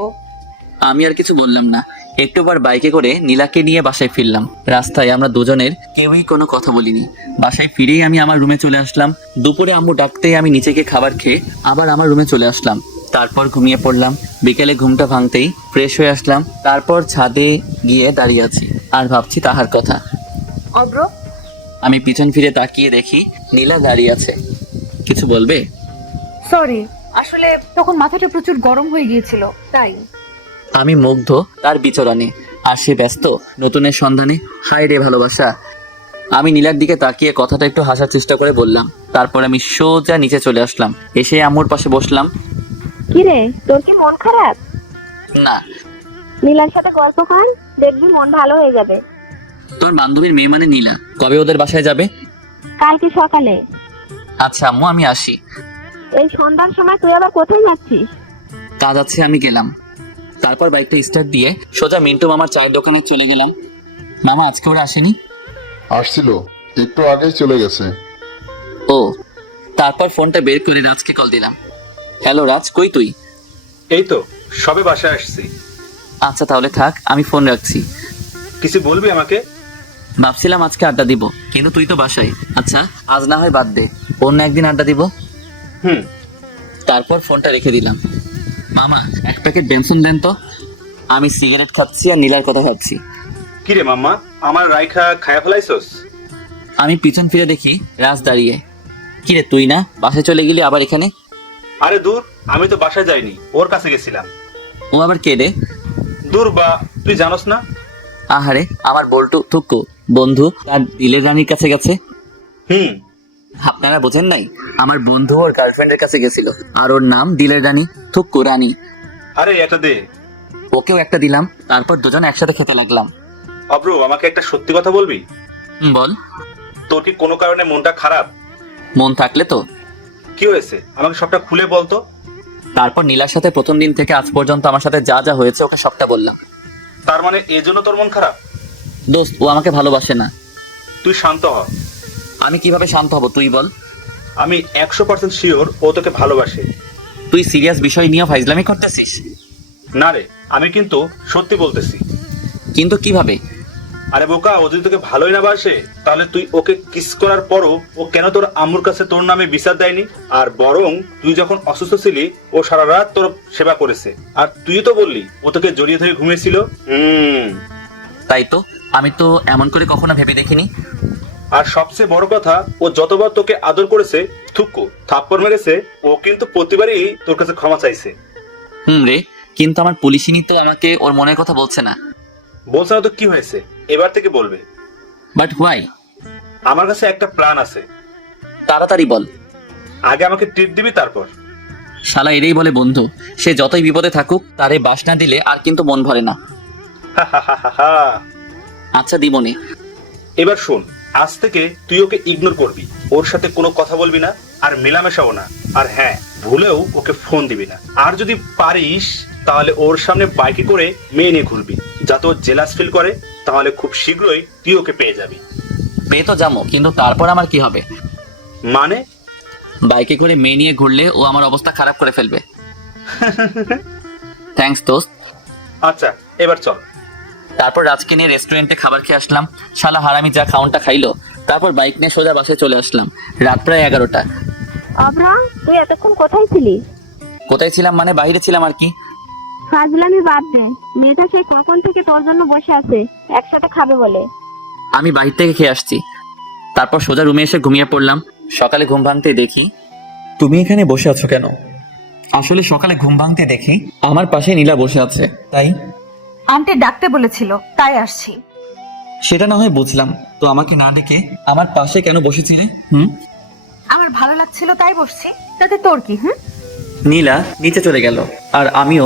আমি আর কিছু বললাম না। একটুবার বাইকে করে নীলাকে নিয়ে বাসায় ফিরলাম। রাস্তায় আমরা দুজনের কেউই কোনো কথা বলিনি। বাসায় ফিরেই আমি আমার রুমে চলে আসলাম। দুপুরে আম্মু ডাকতেই আমি নিচে গিয়ে খাবার খেয়ে আবার আমার রুমে চলে আসলাম। তারপর ঘুমিয়ে পড়লাম। বিকেলে ঘুমটা ভাঙতেই ফ্রেশ হয়ে আসলাম। তারপর ছাদে গিয়ে দাঁড়িয়ে আছি আর ভাবছি তাহার কথা। অব্র, আমি পিছন ফিরে তাকিয়ে দেখি নীলা দাঁড়িয়ে আছে। কিছু বলবে? সরি, আসলে তখন মাথাটা প্রচুর গরম হয়ে গিয়েছিল তাই। আমি মুগ্ধ তার বিচরণে, আর সে ব্যস্ত নতুনের সন্ধানে। হায় রে ভালোবাসা। আমি নীলার দিকে তাকিয়ে কথাটা একটু হাসার চেষ্টা করে বললাম। তারপর আমি সোজা নিচে চলে আসলাম। এসে আম্মুর পাশে বসলাম। কি রে, তোর কি মন খারাপ? না। নীলার সাথে গল্প কর, দেখবি মন ভালো হয়ে যাবে। তোর বান্ধবীর মেয়ে মানে নীলা কবে ওদের বাসায় যাবে? কালকে সকালে। আচ্ছা আম্মু, আমি আসি। এই সন্ধ্যার সময় তুই আবার কোথায় যাচ্ছিস? কাজ আছে, আমি গেলাম। তারপর বাইকটা স্টার্ট দিয়ে সোজা মিন্টু মামার চায়ের দোকানে চলে গেলাম। মামা আজকে ওরা আসেনি? আসছিল, একটু আগেই চলে গেছে। ও। তারপর ফোনটা বের করে রাজকে কল দিলাম। হ্যালো রাজ, কই তুই? এই তো সবে বাসায় আসছি। আচ্ছা তাহলে থাক, আমি ফোন রাখছি। কিছু বলবি আমাকে? ভাবছিলাম আজকে আড্ডা দিব, কিন্তু তুই তো বাসায়। আচ্ছা আজ না হয় বাদ দে, অন্য একদিন আড্ডা দিব। হুম। তারপর ফোনটা রেখে দিলাম। মামা, এক প্যাকেট বেনসন দেন তো। আমি সিগারেট খাচ্ছি আর নীলার কথা ভাবছি। কিরে মাম্মা, আমার রাইখা খায়া ফেলাইছস? আমি পিছন ফিরে দেখি রাজ দাঁড়িয়ে। কিরে তুই না বাসায় চলে গেলি আবার এখানে? আরে দূর, আমি তো বাসায় যাইনি, ওর কাছে গেছিলাম। ও আবার কে রে? দূর বা, তুই জানোস না? আহারে আমার বল্টু থুক্কু বন্ধু তার দিলের রানীর কাছে গেছে। হুম। আপনারা বোঝেন নাই, আমার বন্ধু ওর গার্লফ্রেন্ডের কাছে গেছিল, আর ওর নাম দিলের রানী, থুক্কু রানী। আরে এটা দে। ওকেও একটা দিলাম। তারপর দুজন একসাথে খেতে লাগলাম। অব্রু, আমাকে একটা সত্যি কথা বলবি? বল। তোর কি কোনো কারণে মনটা খারাপ? মন থাকলে তো। কি হয়েছে আমাকে সবটা খুলে বলতো। তারপর নীলার সাথে প্রথম দিন থেকে আজ পর্যন্ত আমার সাথে যা যা হয়েছে ওকে সবটা বললাম। তার মানে এই জন্য তোর মন খারাপ? দোস্ত, ও আমাকে ভালোবাসে না। তুই শান্ত হ। আমি কিভাবে শান্ত হব তুই বল? আমি 100% শিওর ও তোকে ভালোবাসে। তুই সিরিয়াস বিষয় নিয়ে ফাইজলামি করতেছিস? না রে, আমি কিন্তু সত্যি বলতেছি। কিন্তু কিভাবে? আরে বোকা, ও যদি তোকে ভালোই না বাসে তাহলে তুই ওকে কিস করার পরও ও কেন তোর আম্মুর কাছে তোর নামে বিচার দেয়নি? আর বরং তুই যখন অসুস্থ ছিলি ও সারা রাত তোর সেবা করেছে, আর তুই তো বললি ও তোকে জড়িয়ে ধরে ঘুমিয়েছিল। তাই তো, আমি তো এমন করে কখনো ভেবে দেখিনি। আর সবচেয়ে বড় কথা, ও যতবার তোকে আদর করেছে, থুকু থাপ্পড় মেরেছে, ও কিন্তু প্রতিবারই তোর কাছে ক্ষমা চাইছে। রে, কিন্তু আমার পুলিশিনী তো আমাকে ওর মনের কথা বলছে না। বলছে না তো কি হয়েছে, এবার থেকে বলবে। But why? আমার কাছে একটা প্ল্যান আছে। তাড়াতাড়ি বল। আগে আমাকে ট্রিট দিবি, তারপর। শালা এটাই বলে বন্ধু, সে যতই বিপদে থাকুক তারে বাস না দিলে আর কিন্তু মন ভরে না। আচ্ছা দিবনে। এবার শোন, আজ থেকে তুই ওকে ইগনোর করবি, ওর সাথে কোনো কথা বলবি না, আর মেলামেশাও না। আর হ্যাঁ, ভুলেও ওকে ফোন দিবি না। আর যদি পারিস তাহলে ওর সামনে বাইকে করে মেয়ে নিয়ে ঘুরবি, যাতে ও জেলাস ফিল করে। তাহলে খুব শীঘ্রই তুই ওকে পেয়ে যাবি। পেয়ে তো যাবো, কিন্তু তারপর আমার কি হবে? মানে? বাইকে করে মেয়ে নিয়ে ঘুরলে ও আমার অবস্থা খারাপ করে ফেলবে। থ্যাঙ্কস দোস্ত। আচ্ছা, এবার চল। তারপর রাজকে নিয়ে রেস্টুরেন্টে খাবার খেয়ে আসলাম। শালা হারামি যা খাওনটা খাইলো। তারপর বাইক নিয়ে সোজা বাসায় চলে আসলাম। রাত প্রায় 11টা। অভ্র, তুই এতক্ষণ কোথায় ছিলি? কোথায় ছিলাম মানে বাইরে ছিলাম আর কি। ফাজলামি বাদ দে, মেয়েটা সে কখন থেকে তোর জন্য বসে আছে একসাথে খাবে বলে। আমি বাইরে থেকে খেয়ে আসছি। তারপর সোজা রুমে এসে ঘুমিয়ে পড়লাম। সকালে ঘুম ভাঙতে দেখি তুমি এখানে বসে আছো কেন? আসলে সকালে ঘুম ভাঙতে দেখি আমার পাশে নীলা বসে আছে। তাই আন্টি ডাকতে বলেছিল, তাই আসছি। সেটা না হয় বুঝলাম, তো আমাকে না ডেকে আমার পাশে কেন বসেছিলে? আমার ভালো লাগছিল তাই বসছি, তাতে তোর কি? নীলা নিচে চলে গেল, আর আমিও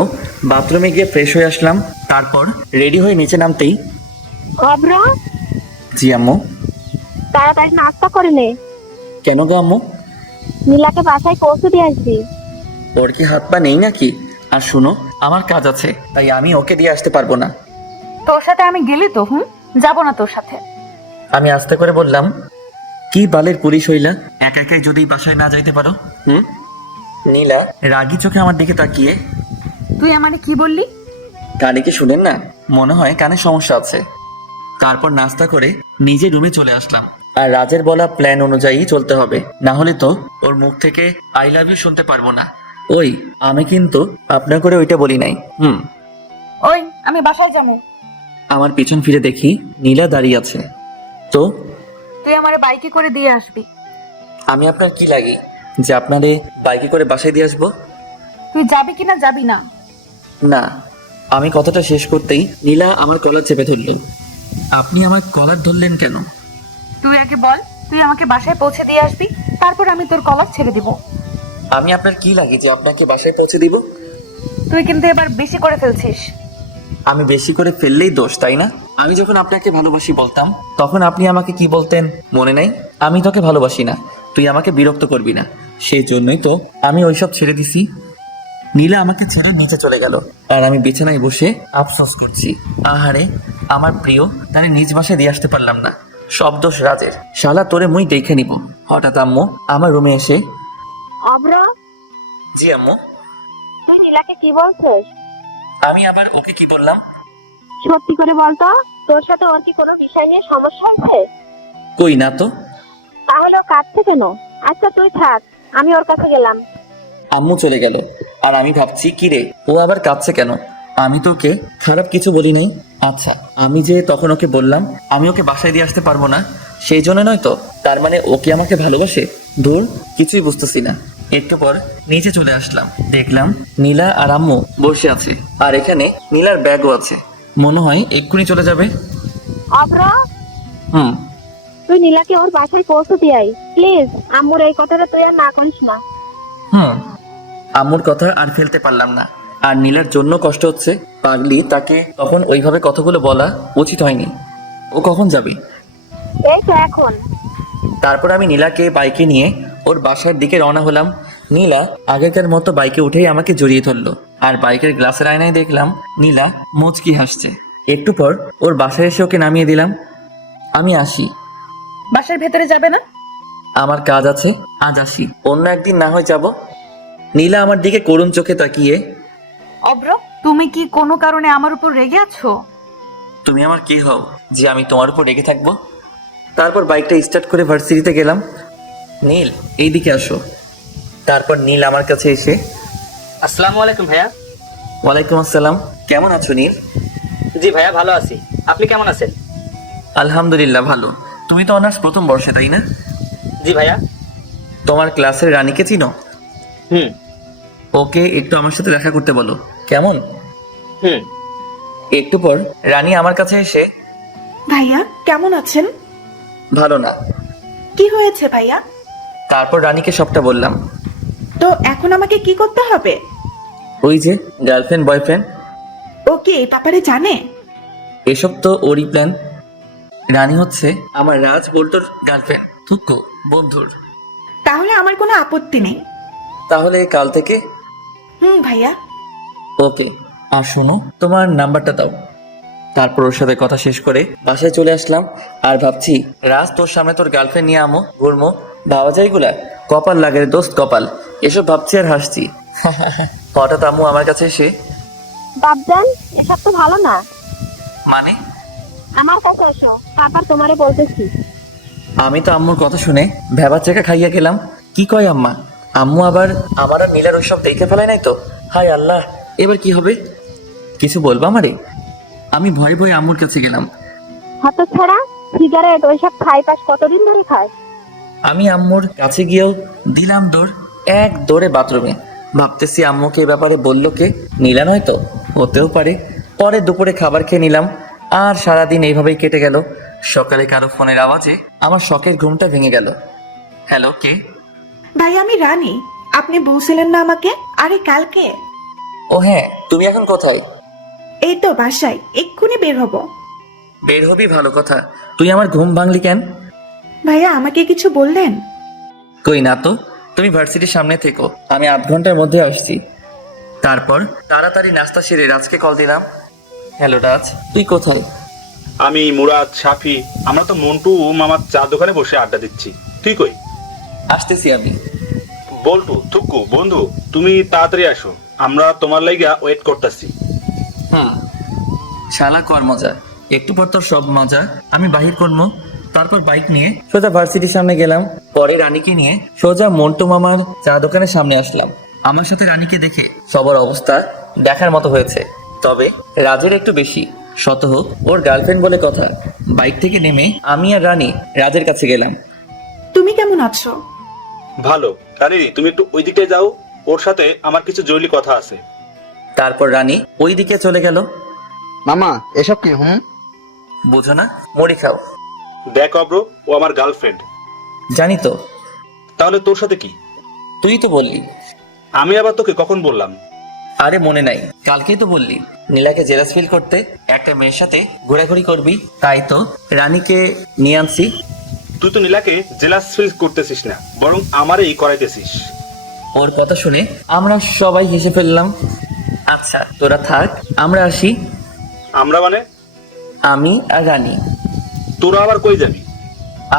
বাথরুমে গিয়ে ফ্রেশ হয়ে আসলাম। তারপর রেডি হয়ে নিচে নামতেই অভ্র, জি আম্মু। তাড়াতাড়ি নাস্তা করে নে। কেন গো আম্মু? নীলাকে বাসায় পৌঁছে দিয়ে আসবি। ওর কি হাত পা নেই নাকি? আর শুনো, আমার কাজ আছে, তাই আমি ওকে দিয়ে আসতে পারবো না। তোর সাথে আমি গেলি তো যাব না তোর সাথে। আমি আস্তে করে বললাম, কি বালের পুলিশ হইলা, একা একাই যদি বাসায় না যাইতে পারো? নীলা রাগি চোখে আমার দিকে তাকিয়ে, তুই আমারে কি বললি? কানে কি শুনেন না? মনে হয় কানে সমস্যা আছে। তারপর নাস্তা করে নিজে রুমে চলে আসলাম। আর রাজের বলা প্ল্যান অনুযায়ী চলতে হবে, না হলে তো ওর মুখ থেকে আই লাভ ইউ শুনতে পারবো না। ওই আমি কিন্তু আপনার করে ওইটা বলি নাই। ওই আমি বাসায় যাবো। আমার পিছন ফিরে দেখি নীলা দাঁড়িয়ে আছে। তো তুই আমারে বাইকে করে দিয়ে আসবি। আমি আপনার কি লাগি যে আপনারে বাইকে করে বাসায় দিয়ে আসবো? তুই যাবি কিনা যাবি না? না। আমি কথাটা শেষ করতেই নীলা আমার কলার চেপে ধরল। আপনি আমার কলার ধরলেন কেন? তুই আগে বল, তুই আমাকে বাসায় পৌঁছে দিয়ে আসবি, তারপর আমি তোর কলার ছেড়ে দিব। আমি আপনার কি লাগে যে আপনাকে বাসায় পৌঁছে দিব? তুই কিন্তু এবার বেশি করে ফেলছিস। আমি বেশি করে ফেললেই দোষ, তাই না? আমি যখন আপনাকে ভালোবাসি বলতাম তখন আপনি আমাকে কি বলতেন মনে নেই? আমি তোকে ভালোবাসি না, তুই আমাকে বিরক্ত করবি না। সেই জন্যই তো আমি ওইসব ছেড়ে দিছি। নীলা আমাকে ছেড়ে নিচে চলে গেল, আর আমি বিছানায় বসে আফসোস করছি। আহারে, আমার প্রিয় তারে নিজ বাসায় দিয়ে আসতে পারলাম না। সব দোষ রাজের। শালা তোরে মুই দেখে নিব। হঠাৎ আম্মু আমার রুমে এসে, অভ্র, জি আম্মু। তুই নীলাকে কি বলছিস? আমি আবার ওকে কি বললাম? সত্যি করে বলতো, তোর সাথে ওর কি কোনো বিষয় নিয়ে সমস্যা আছে? কই না তো। তাহলে ও কাঁদছে কেন? আচ্ছা তুই থাক, আমি ওর কাছে গেলাম। আম্মু চলে গেল, আর আমি ভাবছি কি রে, ও আবার কাঁদছে কেন? আমি তোকে খারাপ কিছু বলি নাই। আচ্ছা, আমি যে তখন ওকে বললাম আমি ওকে বাসায় দিয়ে আসতে পারবো না, সেই জন্য নয় তো? তার মানে ও কি আমাকে ভালোবাসে? দূর, কিছুই বুঝতেছি না। একটু পর নিচে চলে আসলাম, দেখলাম নীলা আর আম্মু বসে আছে, আর এখানে নীলার ব্যাগও আছে। মনে হয় এক্ষুনি চলে যাবে। অভ্র, হুম। তুই নীলাকে ওর বাসায় পৌঁছে দিয়ে আয় প্লিজ। আম্মুর এই কথাটা তুই আর না করিস না। আম্মুর কথা আর ফেলতে পারলাম না। আর নীলার জন্য কষ্ট হচ্ছে। পাগলি, তাকে তখন ওইভাবে কথাগুলো বলা উচিত হয়নি। ও কখন যাবে? এই তো এখন। তারপর আমি নীলাকে বাইকে নিয়ে ওর বাসার দিকে রওনা হলাম। নীলা আগেকার মতো বাইকে উঠেই আমাকে জড়িয়ে ধরলো, আর বাইকের গ্লাসের আয়নায় দেখলাম নীলা মুচকি হাসছে। একটু পর ওর বাসায় এসে ওকে নামিয়ে দিলাম। আমি আসি। বাসার ভেতরে যাবে না? আমার কাজ আছে, আজ আসি, অন্য একদিন না হয় যাব। নীলা আমার দিকে করুণ চোখে তাকিয়ে, অভ্র, তুমি কি কোনো কারণে আমার উপর রেগে আছো? তুমি আমার কে হও যে আমি তোমার উপর রেগে থাকবো? তারপর বাইকটা স্টার্ট করে ভার্সিটিতে গেলাম। নীল, এইদিকে আসো। তারপর নীল আমার কাছে এসে, আসসালামু আলাইকুম ভাইয়া। ওয়ালাইকুম আসসালাম। কেমন আছো নীল? জি ভাইয়া, ভালো আছি। আপনি কেমন আছেন? আলহামদুলিল্লাহ ভালো। তুমি তো অনার্স প্রথম বর্ষে, তাই না? জি ভাইয়া। তোমার ক্লাসের রানীকে চিনো? হুম ওকে একটু আমার সাথে দেখা করতে বলো, কেমন? হুম। একটু পর রানী আমার কাছে এসে, ভাইয়া কেমন আছেন? ভালো না। কি হয়েছে ভাইয়া? তারপর রানীকে সবটা বললাম। তো এখন আমাকে কি করতে হবে? ওই যে গার্লফ্রেন্ড বয়ফ্রেন্ড, ও কি এই ব্যাপারে জানে? এসব তো ওরই প্ল্যান। রানী হচ্ছে আমার রাজ বল্টুর গার্লফ্রেন্ড, থুকু বন্ধুর। তাহলে আমার কোনো আপত্তি নেই। তাহলে কাল থেকে? ভাইয়া। ওকে। আর শোনো, তোমার নাম্বারটা দাও। তারপর ওর সাথে কথা শেষ করে বাসায় চলে আসলাম। আর ভাবছি, রাজ তোর সামনে তোর গার্লফ্রেন্ড নিয়ে আমো ঘুরমো, ভাবা যায় এগুলা? কপাল লাগে রে দোস্ত, কপাল। এসব ভাবছি আর হাসছি। হঠাৎ আম্মু আমার কাছে এসে, বাবজান, এসব তো ভালো না। মানে? আমার কাছে এসো, তারপর তোমারে বলতেছি। আমি তো আম্মুর কথা শুনে ভেবা চেকা খাইয়া গেলাম। কি কয় আম্মা? আম্মু আবার আমার আর নীলার ওইসব দেখে ফেলায় নাই তো? হায় আল্লাহ, এবার কি হবে? কিছু বলবা আমারে? আমি ভয়ে ভয়ে আম্মুর কাছে গেলাম। হাত ছাড়া সিগারেট ওইসব খাই পাস কতদিন ধরে খায়? আমি আম্মুর কাছে গিয়েও দিলাম দৌড়, এক দৌড়ে বাথরুমে। ভাবতেছি আম্মুকে এ ব্যাপারে বললো কে? নীলা নয় তো? হতেও পারে। পরে দুপুরে খাবার খেয়ে নিলাম। আর সারাদিন এইভাবেই কেটে গেল। সকালে কারো ফোনের আওয়াজে আমার শখের ঘুমটা ভেঙে গেল। হ্যালো, কে? ভাইয়া আমি রানী। আপনি বলছিলেন না আমাকে? আরে কালকে। ও হ্যাঁ, তুমি এখন কোথায়? এই তো বাসায়, এক্ষুনি বের হব। বের হবি, ভালো কথা। তুই আমার ঘুম ভাঙলি কেন? ভাইয়া আমাকে কিছু বললেন? কই না তো। তুমি ভার্সিটির সামনে থেকো, আমি আধ ঘন্টার মধ্যে আসছি। তারপর তাড়াতাড়ি নাস্তা সেরে রাজকে কল দিলাম। হ্যালো রাজ, তুই কোথায়? আমি, মুরাদ, সাফি, আমরা তো মন্টু মামার চা দোকানে বসে আড্ডা দিচ্ছি। তুই কই? আসতেছি আমি। বল্টু, থুকু বন্ধু, তুমি তাড়াতাড়ি আসো, আমরা তোমার লাইগা ওয়েট করতেছি। শালা কর মজা, একটু পর তোর সব মজা আমি বাহির করবো। তারপর বাইক নিয়ে সোজা ভার্সিটির সামনে গেলাম। পরে রানীকে নিয়ে সোজা মন্টু মামার চা দোকানের সামনে আসলাম। আমার সাথে রানীকে দেখে সবার অবস্থা দেখার মতো হয়েছে, তবে রাজের একটু বেশি। শত হোক, ওর গার্লফ্রেন্ড বলে কথা। বাইক থেকে নেমে আমি আর রানী রাজের কাছে গেলাম। তুমি কেমন আছো? ভালো। রানী, তুমি একটু ওই দিকে যাও, ওর সাথে আমার কিছু জরুরি কথা আছে। তারপর রানী ওই দিকে চলে গেল। মামা এসব কি? বোঝো না, মুড়ি খাও। দেখ অব্র, ও আমার গার্লফ্রেন্ড। জানি তো। তাহলে তোর সাথে কি? তুই তো বললি। আমি আবার তোকে কখন বললাম? আরে মনে নাই, কালকেই তো বললি নীলাকে জেলাস ফিল করতে একটা মেয়ের সাথে ঘোরাঘুরি করবি, তাই তো রানীকে নিয়ে আনছি। তুই তো নীলাকে জেলাস ফিল করতেছিস না, বরং আমারই করাইতেছিস। ওর কথা শুনে আমরা সবাই হেসে ফেললাম। আচ্ছা তোরা থাক, আমরা আসি। আমরা মানে? আমি আর রানী। তোরা আবার কই যাবি?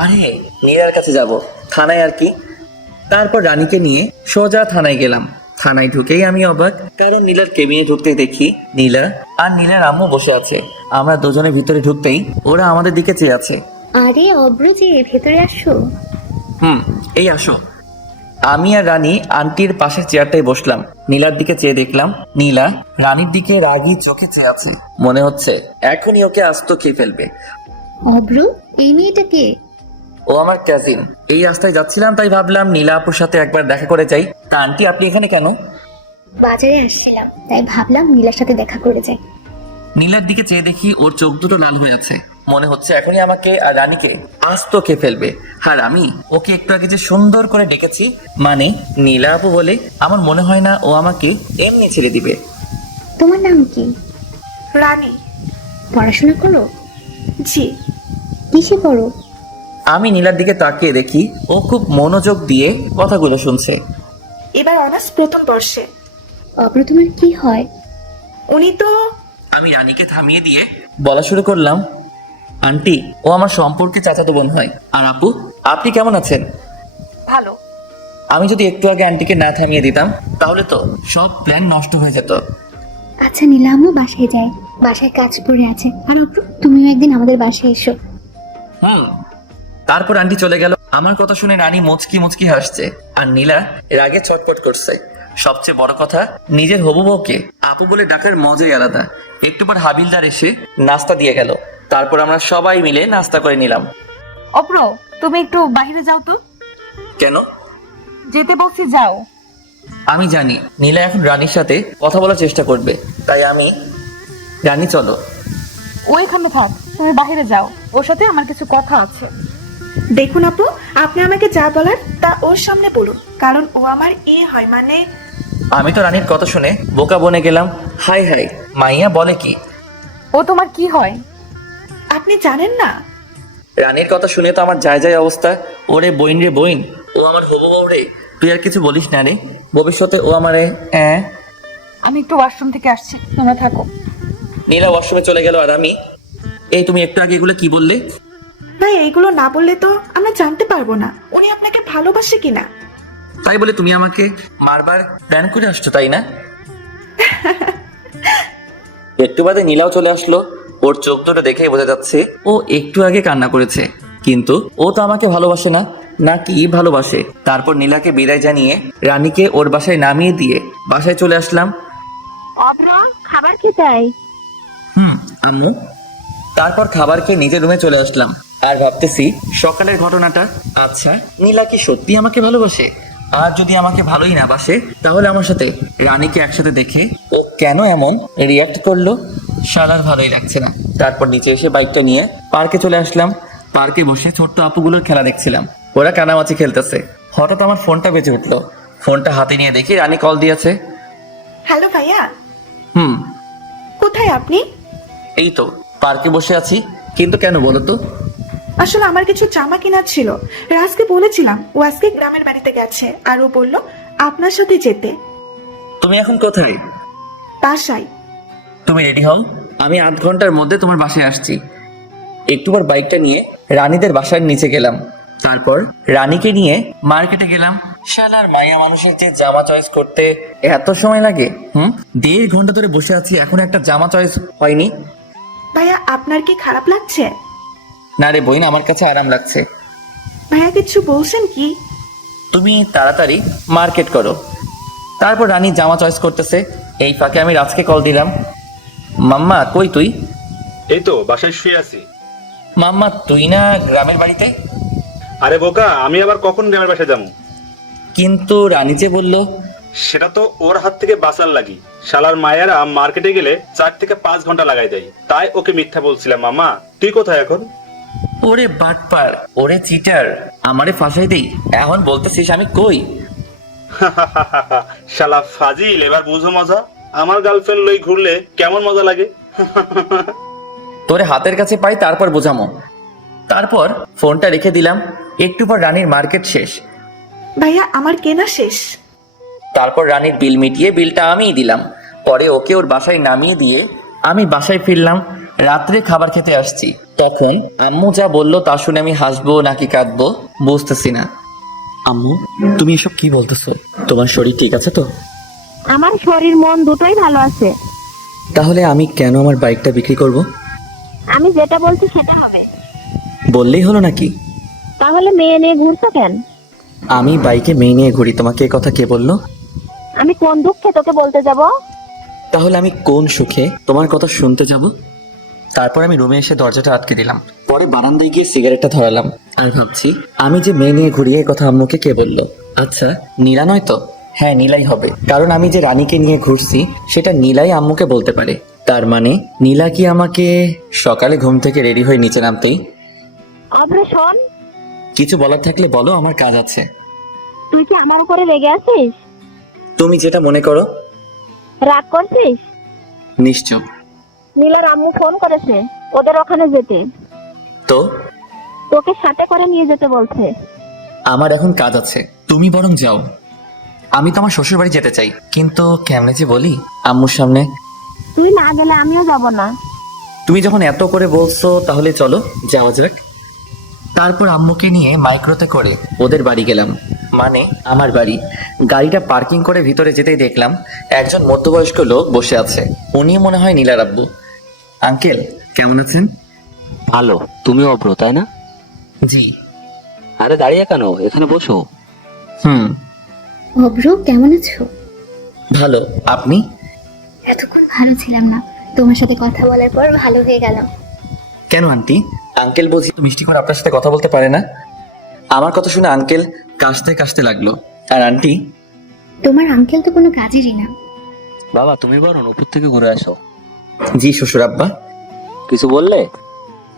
আরে নীলার কাছে যাব, থানায় আর কি। তারপর রানীকে নিয়ে সোজা থানায় গেলাম। থানায় ঢুকেই আমি অবাক, কারণ নীলার কেবিনে ঢুকতে দেখি নীলা আর নীলার আম্মু বসে আছে। আমরা দুজনে ভিতরে ঢুকতেই ওরা আমাদের দিকে চেয়ে আছে। আরে অব্র যে, ভেতরে আসো। এই আসো। আমি আর রানী আন্টির পাশের চেয়ারটায় বসলাম। নীলার দিকে চেয়ে দেখলাম নীলা রানীর দিকে রাগী চোখে চেয়ে আছে। মনে হচ্ছে এখনই ওকে আস্ত খেয়ে ফেলবে। অব্র, এই মেয়েটা কে? ও আমার কাজিন। এই রাস্তায় যাচ্ছিলাম, তাই ভাবলাম নীলা আপুর সাথে একবার দেখা করে যাই। তা আন্টি, আপনি এখানে কেন? বাজারে আসছিলাম, তাই ভাবলাম নীলার সাথে দেখা করে যাই। নীলার দিকে চেয়ে দেখি ওর চোখ দুটো লাল হয়ে আছে। মনে হচ্ছে এখনই আমাকে আর রানীকে আস্ত খেয়ে ফেলবে। আর আমি ওকে একটু আগে যে সুন্দর করে ডেকেছি, মানে নীলা আপু বলে, আমার মনে হয় না ও আমাকে এমনি ছেড়ে দিবে। তোমার নাম কি? রানী। পড়াশোনা করো? জি। কিসে পড়ো? আমি নীলার দিকে তাকিয়ে দেখি ও খুব মনোযোগ দিয়ে কথাগুলো শুনছে। এবার অনার্স প্রথম বর্ষে। অব্র তোমার কি হয়? উনি তো। আমি রানীকে থামিয়ে দিয়ে বলা শুরু করলাম, আন্টি ও আমার সম্পর্কে চাচাতো বোন হয়। আর আপু, আপনি কেমন আছেন? ভালো। আমি যদি একটু আগে আন্টিকে না থামিয়ে দিতাম, তাহলে তো সব প্ল্যান নষ্ট হয়ে যেত। আচ্ছা নীলা আম্মু, বাসায় যাই, বাসায় কাজ পড়ে আছে। আর অপ্র, তুমিও একদিন আমাদের বাসায় এসো। হুম। তারপর আন্টি চলে গেল। আমার কথা শুনে রানী মুচকি মুচকি হাসছে আর নীলা রাগে ছটপট করছে। সবচেয়ে বড় কথা, নিজের হবু বউকে আপু বলে ডাকার মজাই আলাদা। একটু পর হাবিলদার এসে নাস্তা দিয়ে গেল। তারপর আমরা সবাই মিলে নাস্তা করে নিলাম। অপ্র, তুমি একটু বাইরে যাও তো। কেন? যেতে বলছি, যাও। আমি জানি নীলা এখন রানীর সাথে কথা বলার চেষ্টা করবে, তাই আমি রানী চলো। ও এখানে থাক, তুমি বাইরে যাও, ওর সাথে আমার কিছু কথা আছে। দেখুন আপু, আপনি আমাকে যা বলার তা ওর সামনে বলুন, কারণ ও আমার হয়, মানে আমি তো রানীর কথা শুনে বোকা বনে গেলাম। হাই হাই, মাইয়া বলে কি? ও তোমার কি হয়? আপনি জানেন না? রানীর কথা শুনে তো আমার যায় যায় অবস্থা। ওরে বইন রে বইন, ও আমার হবু বউ রে। তুই আর কিছু বলিস না রে, ভবিষ্যতে ও আমারে আমি একটু ওয়াশরুম থেকে আসছি, তোমরা থাকো। নীলা ওয়াশরুমে চলে গেল আর আমি, এই তুমি একটু আগে এগুলো কি বললে? ভাই, এইগুলো না বললে তো আমরা জানতে পারবো না উনি আপনাকে ভালোবাসে কিনা। তাই বলে তুমি আমাকে মারবার প্ল্যান করে আসছো, তাই না? একটু বাদে নীলাও চলে আসলো। ওর চোখ দুটো দেখেই বোঝা যাচ্ছে ও একটু আগে কান্না করেছে, কিন্তু ও তো আমাকে ভালোবাসে না, নাকি ভালোবাসে? তারপর নীলাকে বিদায় জানিয়ে রানীকে ওর বাসায় নামিয়ে দিয়ে বাসায় চলে আসলাম। অব্র, খাবার খেতে আয়। আম্মু। তারপর খাবার খেয়ে নিজের রুমে চলে আসলাম আর ভাবতেছি সকালের ঘটনাটা। আচ্ছা, নীলা কি সত্যি আমাকে ভালোবাসে? আর যদি আমাকে ভালোই না বাসে, তাহলে আমার সাথে রানীকে একসাথে দেখে ও কেন এমন রিয়াক্ট করলো? শালার ভালোই লাগছে না। তারপর নিচে এসে বাইকটা নিয়ে পার্কে চলে আসলাম। পার্কে বসে ছোট্ট আপুগুলোর খেলা দেখছিলাম। ওরা কানামাছি খেলতেছে। হঠাৎ আমার ফোনটা বেজে উঠলো। ফোনটা হাতে নিয়ে দেখি রানী কল দিয়েছে। হ্যালো ভাইয়া, হুম। কোথায় আপনি? এই তো পার্কে বসে আছি। কিন্তু কেন বলো তো? আসলে আমার কিছু জামা কেনার ছিল। রাজকে বলেছিলাম, ও আজকে গ্রামের বাড়িতে গেছে, আর ও বলল আপনার সাথে যেতে। তুমি এখন কোথায়? বাসায়। তুমি রেডি হও, আমি আধ ঘন্টার মধ্যে তোমার বাসায় আসছি। একটু পর বাইকটা নিয়ে রানীদের বাসার নিচে গেলাম। তারপর রানীকে নিয়ে মার্কেটে গেলাম। শালার মাইয়া মানুষের যে জামা চয়েস করতে এত সময় লাগে। 1.5 ঘন্টা ধরে বসে আছি, এখন একটা জামা চয়েস হয়নি। ভাইয়া, আপনার কি খারাপ লাগছে? না রে বইন, আমার কাছে আরাম লাগছে। ভাইয়া কিছু বলছেন কি? তুমি তাড়াতাড়ি মার্কেট করো। তারপর রানী জামা চয়েস করতেছে, এই ফাঁকে আমি রাজকে কল দিলাম। মাম্মা কই তুই? এই তো বাসায় শুয়ে আছি। মাম্মা তুই না গ্রামের বাড়িতে? আরে বোকা, আমি আবার কখন গ্রামের বাসায় যাবো? কিন্তু রানী যে বলল। সেটা তো ওর হাত থেকে বাঁচার লাগি। শালার মায়েরা মার্কেটে গেলে 4 থেকে 5 ঘন্টা লাগাই দেয়, তাই ওকে মিথ্যা বলছিলাম। মামা তুই কোথায় এখন? ওরে বাটপার, ওরে চিটার, আমারে ফাঁসাই দেই। এখন বলতেছিস আমি কই? শালা ফাজিল, এবার বুঝো মজা। আমার গার্লফ্রেন্ড লই ঘুরলে কেমন মজা লাগে। তোরে হাতের কাছে পাই, তারপর বোঝামো। তারপর ফোনটা রেখে দিলাম। একটু পর রানীর মার্কেট শেষ। ভাইয়া, আমার কেনা শেষ। তারপর রানীর বিল মিটিয়ে বিলটা আমিই দিলাম। পরে ওকে ওর বাসায় নামিয়ে দিয়ে আমি বাসায় ফিরলাম। রাত্রে খাবার খেতে আসছি, তখন আম্মু যা বললো তা শুনে আমি হাসবো নাকি কাঁদবো বুঝতেছি না। আম্মু, তুমি এসব কি বলতেছো? তোমার শরীর ঠিক আছে তো? আমার শরীর মন দুটোই ভালো আছে। তাহলে আমি কেন আমার বাইকটা বিক্রি করব? আমি যেটা বলছি সেটা হবে। বললেই হলো নাকি? তাহলে মেয়ে নিয়ে ঘুরছো কেন? আমি বাইকে মেয়ে নিয়ে ঘুরি, তোমাকে এ কথা কে বললো? আমি কোন দুঃখে তোকে বলতে যাব? তাহলে আমি কোন সুখে তোমার কথা শুনতে যাব? তারপর আমি রুমে এসে দরজাটা আটকে দিলাম। পরে বারান্দায় গিয়ে সিগারেটটা ধরালাম আর ভাবছি আমি যে মেয়ে নিয়ে ঘুরি এ কথা আম্মুকে কে বললো? আচ্ছা, নীলা নয় তো? হ্যাঁ, নীলাই হবে, কারণ আমি যে রানীকে নিয়ে ঘুরছি সেটা নীলাই আম্মুকে বলতে পারে। তার মানে নীলা কি আমাকে সকালে ঘুম থেকে রেডি হয়ে নিচে নামতেই? অভ্র শোন, কিছু বলার থাকলে বলো, আমার কাজ আছে। তুই কি আমার উপরে রেগে আছিস? তুমি যেটা মনে করো। রাগ করছিস? নিশ্চয়। নীলার আম্মু ফোন করেছে ওদের ওখানে যেতে, তো তোকে সাথে করে নিয়ে যেতে বলছে। আমার এখন কাজ আছে, তুমি বরং যাও। আমি তো আমার শ্বশুর বাড়ি যেতে চাই, কিন্তু কেমনে যে বলি আম্মুর সামনে। তুই না গেলে আমিও যাব না। তুমি যখন এত করে বলছো তাহলে চলো যাওয়া যাক। তারপর আম্মুকে নিয়ে মাইক্রোতে করে ওদের বাড়ি গেলাম। মানে আমার বাড়ি। গাড়িটা পার্কিং করে ভিতরে যেতেই দেখলাম একজন মধ্যবয়স্ক লোক বসে আছে। উনি মনে হয় নীলার আব্বু। আঙ্কেল কেমন আছেন? ভালো, তুমি অব্র তাই না? জি। আরে দাঁড়িয়ে কেন, এখানে বসো। হুম, অব্র কেমন আছো? ভালো। আপনি? এতক্ষণ ভালো ছিলাম না, তোমার সাথে কথা বলার পর ভালো হয়ে গেলাম। কেন আন্টি? আঙ্কেল বুঝি তো মিষ্টি করে আপনার সাথে কথা বলতে পারে না? আমার কথা শুনে আঙ্কেল কাশতে কাশতে লাগলো। আর আন্টি? তোমার আঙ্কেল তো কোনো কাজেরই না। বাবা তুমি বরং উপর থেকে ঘুরে আসো। জি শ্বশুর আব্বা। কিছু বললে?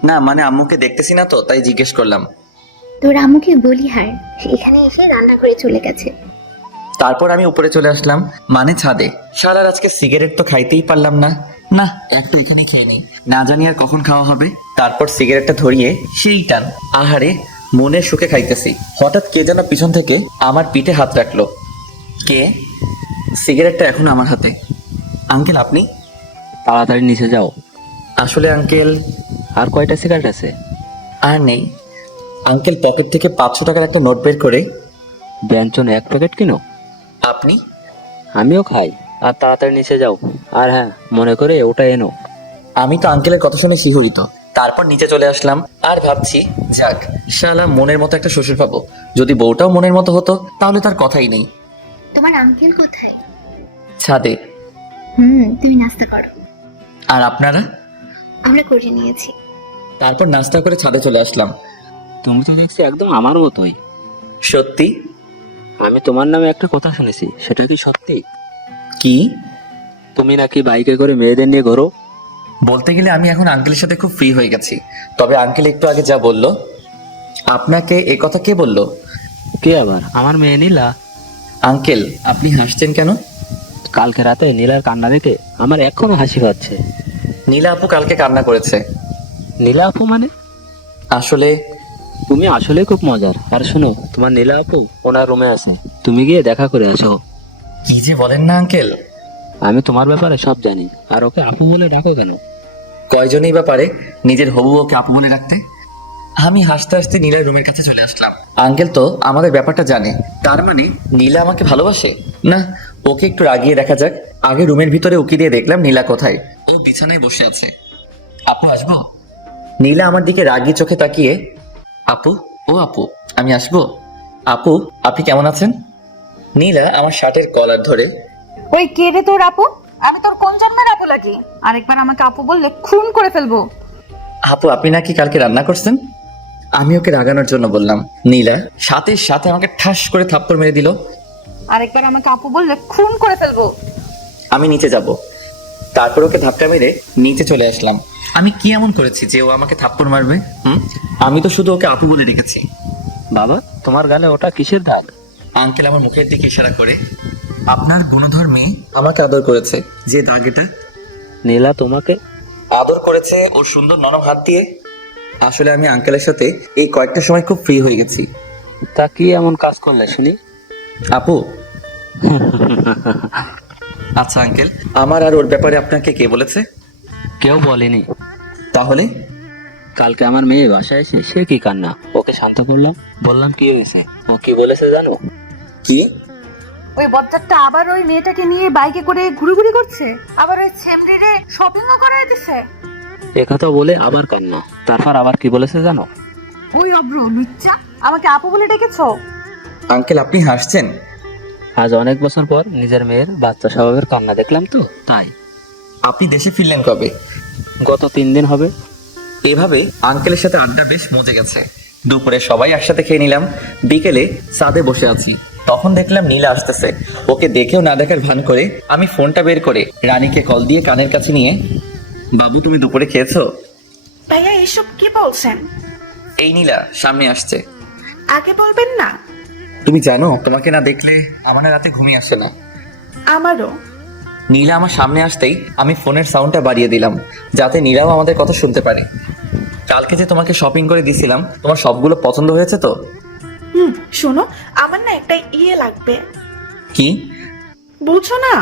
না মানে আম্মুকে দেখতেছি না তো তাই জিজ্ঞেস করলাম। তোর আম্মুকে বলি হার, এখানে এসে রান্না করে চলে গেছে। তারপর আমি উপরে চলে আসলাম, মানে ছাদে। সারার আজকে সিগারেট তো খাইতেই পারলাম না। না একটু এখানে খেয়ে নিই, না জানি আর কখন খাওয়া হবে। তারপর সিগারেটটা ধরিয়ে সেই টান, আহারে মনের সুখে খাইতেছি। হঠাৎ কে যেন পিছন থেকে আমার পিঠে হাত রাখলো। কে? সিগারেটটা এখন আমার হাতে। আঙ্কেল আপনি? তাড়াতাড়ি নিচে যাও। আসলে আঙ্কেল আর কয়টা সিগারেট আছে? আর নেই। আঙ্কেল পকেট থেকে 500 টাকার একটা নোট বের করে, ব্যঞ্জন 1 প্যাকেট কিনো। আপনি? আমিও খাই। আর তাড়াতাড়ি নিচে যাও। আর হ্যাঁ, মনে করে ওটা এনো। আমি তো আঙ্কেলের কথা শুনে শিহরিত। তারপর নিচে চলে আসলাম আর ভাবছি, যাক শালা মনের মতো একটা শ্বশুর পাবো। যদি বউটাও মনের মতো হতো তাহলে তার কথাই নেই। তোমার আঙ্কেল কোথায়? ছাদে। তুমি নাস্তা করো। আর আপনারা? আমরা করে নিয়েছি। তারপর নাস্তা করে ছাদে চলে আসলাম। তুমি তো দেখছি একদম আমার মতোই। সত্যি? আমি তোমার নামে একটা কথা শুনেছি, সেটা কি সত্যি? কি? তুমি নাকি বাইকে করে মেয়েদের নিয়ে ঘোরো। বলতে গেলে আমি এখন আঙ্কেলের সাথে খুব ফ্রি হয়ে গেছি। তবে আঙ্কেল একটু আগে যা বললো, আপনাকে এ কথা কে বললো? কে আবার? আমার মেয়ে নীলা। আঙ্কেল আপনি হাসছেন কেন? কালকে রাতে নীলার কান্না দেখে আমার এখনো হাসি পাচ্ছে। নীলা আপু কালকে কান্না করেছে। নীলা আপু মানে? আসলে তুমি আসলে খুব মজার। আর শোনো, তোমার নীলা আপু ওনার রুমে আছে, তুমি গিয়ে দেখা করে আসো। কি যে বলেন না আঙ্কেল। আমি তোমার ব্যাপারে সব জানি। আর ওকে আপু বলে ডাকো কেন? কয়জনই বা পারে নিজের হবু ওকে আপু বলে রাখতে। আমি হাসতে হাসতে নীলার রুমের কাছে চলে আসলাম। আঙ্কেল তো আমাদের ব্যাপারটা জানে, তার মানে নীলা আমাকে ভালোবাসে না? ওকে একটু রাগিয়ে দেখা যাক। আগে রুমের ভিতরে উকি দিয়ে দেখলাম নীলা কোথায়। ও বিছানায় বসে আছে। আপু আসবো? নীলা আমার দিকে রাগি চোখে তাকিয়ে, আপু, ও আপু আমি আসবো? আপু আপনি কেমন আছেন? নীলা আমার শার্টের কলার ধরে, ওই কে রে তোর আপু? আমি তোর কোন জন্মের আপু লাগি? আরেকবার আমাকে আপু বললে খুন করে ফেলবো। আপু আপনি নাকি কালকে রান্না করছেন? আমি ওকে রাগানোর জন্য বললাম। নীলা সাথে সাথে আমাকে ঠাস করে থাপ্পড় মেরে দিল। আরেকবার আমাকে আপু বললে খুন করে ফেলবো। আমি নিচে যাব। তারপর ওকে ধাক্কা মেরে নিচে চলে আসলাম। আমি কি এমন করেছি যে ও আমাকে থাপ্পড় মারবে? আমি তো শুধু ওকে আপু বলে রেখেছি। বাবা, তোমার গালে ওটা কিসের দাগ? আঙ্কেল আমার মুখের দিকে ইশারা করে, আপনার গুণধর্মে আমাকে আদর করেছে। যে দাগ এটা। নীলা তোমাকে আদর করেছে ওর সুন্দর নরম হাত দিয়ে। আসলে আমি আঙ্কেলের সাথে এই কয়েকটা সময় খুব ফ্রি হয়ে গেছি। তা কি এমন কাজ করলে শুনি? আপু আচ্ছা আঙ্কেল, আমার আর ওর ব্যাপারে আপনাকে কে বলেছে? কেউ বলেনি। তাহলে? কালকে আমার মেয়ে বাসায় এসে সে কি কান্না, ওকে শান্ত করলাম, বললাম কি হয়েছে। ও কি বলেছে জানো? কি? ওই বজ্জাতটা আবার ওই মেয়েটাকে নিয়ে বাইকে করে ঘুরঘুরি করছে, আবার ওই ছেমরিরে শপিংও করায় দিছে। একথা বলে আবার কান্না। তারপর আবার কি বলেছে জানো? ওই অব্র লুচ্চা আমাকে আপু বলে ডেকেছো? আঙ্কেল আপনি হাসছেন? আজ অনেক বছর পর নিজের মেয়ের বাচ্চা স্বভাবের কান্না দেখলাম তো তাই। আপনি দেশে ফিরলেন কবে? গত 3 দিন হবে। এভাবে আঙ্কেলের সাথে আড্ডা বেশ মজে গেছে। দুপুরে সবাই একসাথে খেয়ে নিলাম। বিকেলে ছাদে বসে আছি, তখন দেখলাম নীলা আসতেছে। ওকে দেখেও না দেখার ভান করে আমি ফোনটা বের করে রানীকে কল দিয়ে কানের কাছে নিয়ে, বাবু তুমি দুপুরে খেয়েছো? ভাইয়া এসব কি বলছেন? এই নীলা সামনে আসছে। আগে বলবেন না। তুমি জানো তোমাকে না দেখলে আমার না রাতে ঘুমিয়ে আসে না। আমারও। নীলা আমার সামনে আসতেই আমি ফোনের সাউন্ডটা বাড়িয়ে দিলাম, যাতে নীলাও আমাদের কথা শুনতে পারে। কালকে যে তোমাকে শপিং করে দিয়েছিলাম, তোমার সবগুলো পছন্দ হয়েছে তো? শোনো, আমার না একটা লাগবে। কি? বুঝছো না?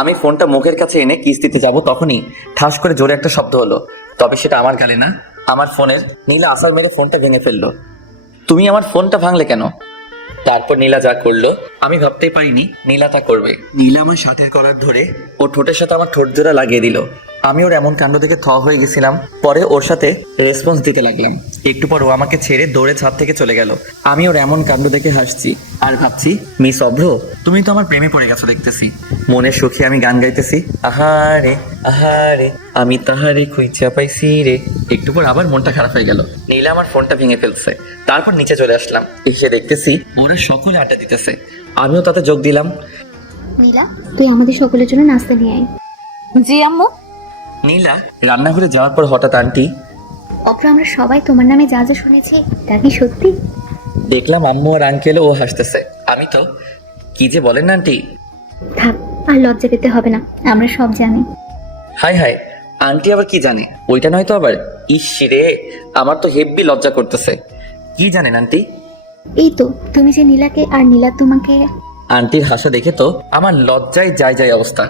আমি ফোনটা মুখের কাছে এনে কিস দিতে যাব, তখনই ঠাস করে জোরে একটা শব্দ হলো। তবে সেটা আমার গালে না, আমার ফোনের। নীলা আসার মেরে ফোনটা ভেঙে ফেললো। তুমি আমার ফোনটা ভাঙলে কেন? তারপর নীলা যা করলো আমি ভাবতেই পারিনি নীলা তা করবে। নীলা আমার শার্টের কলার ধরে ওর ঠোঁটের সাথে আমার ঠোঁট জোড়া লাগিয়ে দিল। আমি ওর এমন কাণ্ড দেখে হয়ে গেছিলাম। পরে ওর সাথে রেসপন্স দিতে লাগলাম। একটু পর ও আমাকে ছেড়ে দৌড়ে ছাদ থেকে চলে গেল। আমি ওর এমন কাণ্ড দেখে হাসছি আর ভাবছি, মিস অভ্র, তুমি তো আমার প্রেমে পড়ে গেছো দেখতেছি। মনের সুখে আমি গান গাইতেছি, আহারে আহারে আমি তাহারে খুঁজা পাইছি রে। একটু পর আবার মনটা খারাপ হয়ে গেল। নীলা আমার ফোনটা ভেঙে ফেলছে। তারপর নিচে চলে আসলাম। এসে দেখতেছি ওরা সকলে আড্ডা দিতেছে, আমিও তাতে যোগ দিলাম। নীলা, তুই আমাদের সকলের জন্য নাস্তা নিয়ে আয়। জি আম্মু। নীলা রান্নাঘরে যাওয়ার পর হঠাৎ আন্টি, অপর আমরা সবাই তোমার নামে যা যা শুনেছি তা কি সত্যি? দেখলাম আম্মু আর আঙ্কেল ও হাসতেছে। আমি তো কি যে বলেন না আন্টি। থাক, আর লজ্জা পেতে হবে না, আমরা সব জানি। হাই হাই, আন্টি আবার কি জানে? ওইটা নয় তো আবার। ইস রে, আমার তো হেব্বি লজ্জা করতেছে। কি জানেন আন্টি? এই তো তুমি যে নীলাকে আর নীলা তোমাকে। আন্টির হাসা দেখে তো আমার লজ্জায় যায় অবস্থা।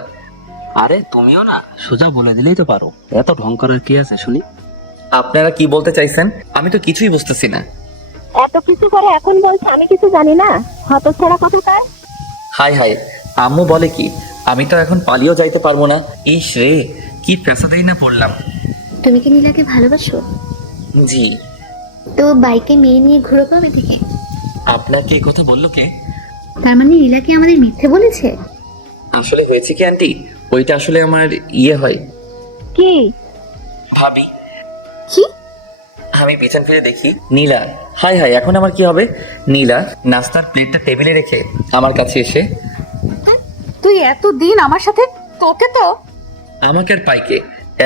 আরে তুমিও না সোজা বলে দিলেই তো পারো, এত ঢং করার কি আছে শুনি? আপনারা কি বলতে চাইছেন আমি তো কিছুই বুঝতেছি না। এত কিছু করে এখন বলছে আমি কিছু জানি না, হতচ্ছাড়া কথা তার। হাই হাই, আম্মু বলে কি? আমি তো এখন পালিয়েও যাইতে পারবো না। ইস রে, কি পেশাদারি না পড়লাম। তুমি কি নীলাকে ভালোবাসো? জি। তো বাইকে মেয়ে নিয়ে ঘুরে পাবে থেকে? আপনাকে এই কথা বললো কে? তার মানে নীলা কি আমাদের মিথ্যে বলেছে? আসলে হয়েছে কি আন্টি, ওইটা আসলে আমার হয় কি ভাবি। কি? আমি পিছন ফিরে দেখি নীলা। হাই হাই, এখন আমার কি হবে? নীলা নাস্তার প্লেটটা টেবিলে রেখে আমার কাছে এসে, তুই এতদিন আমার সাথে, তোকে তো। আমাকে আর পাইকে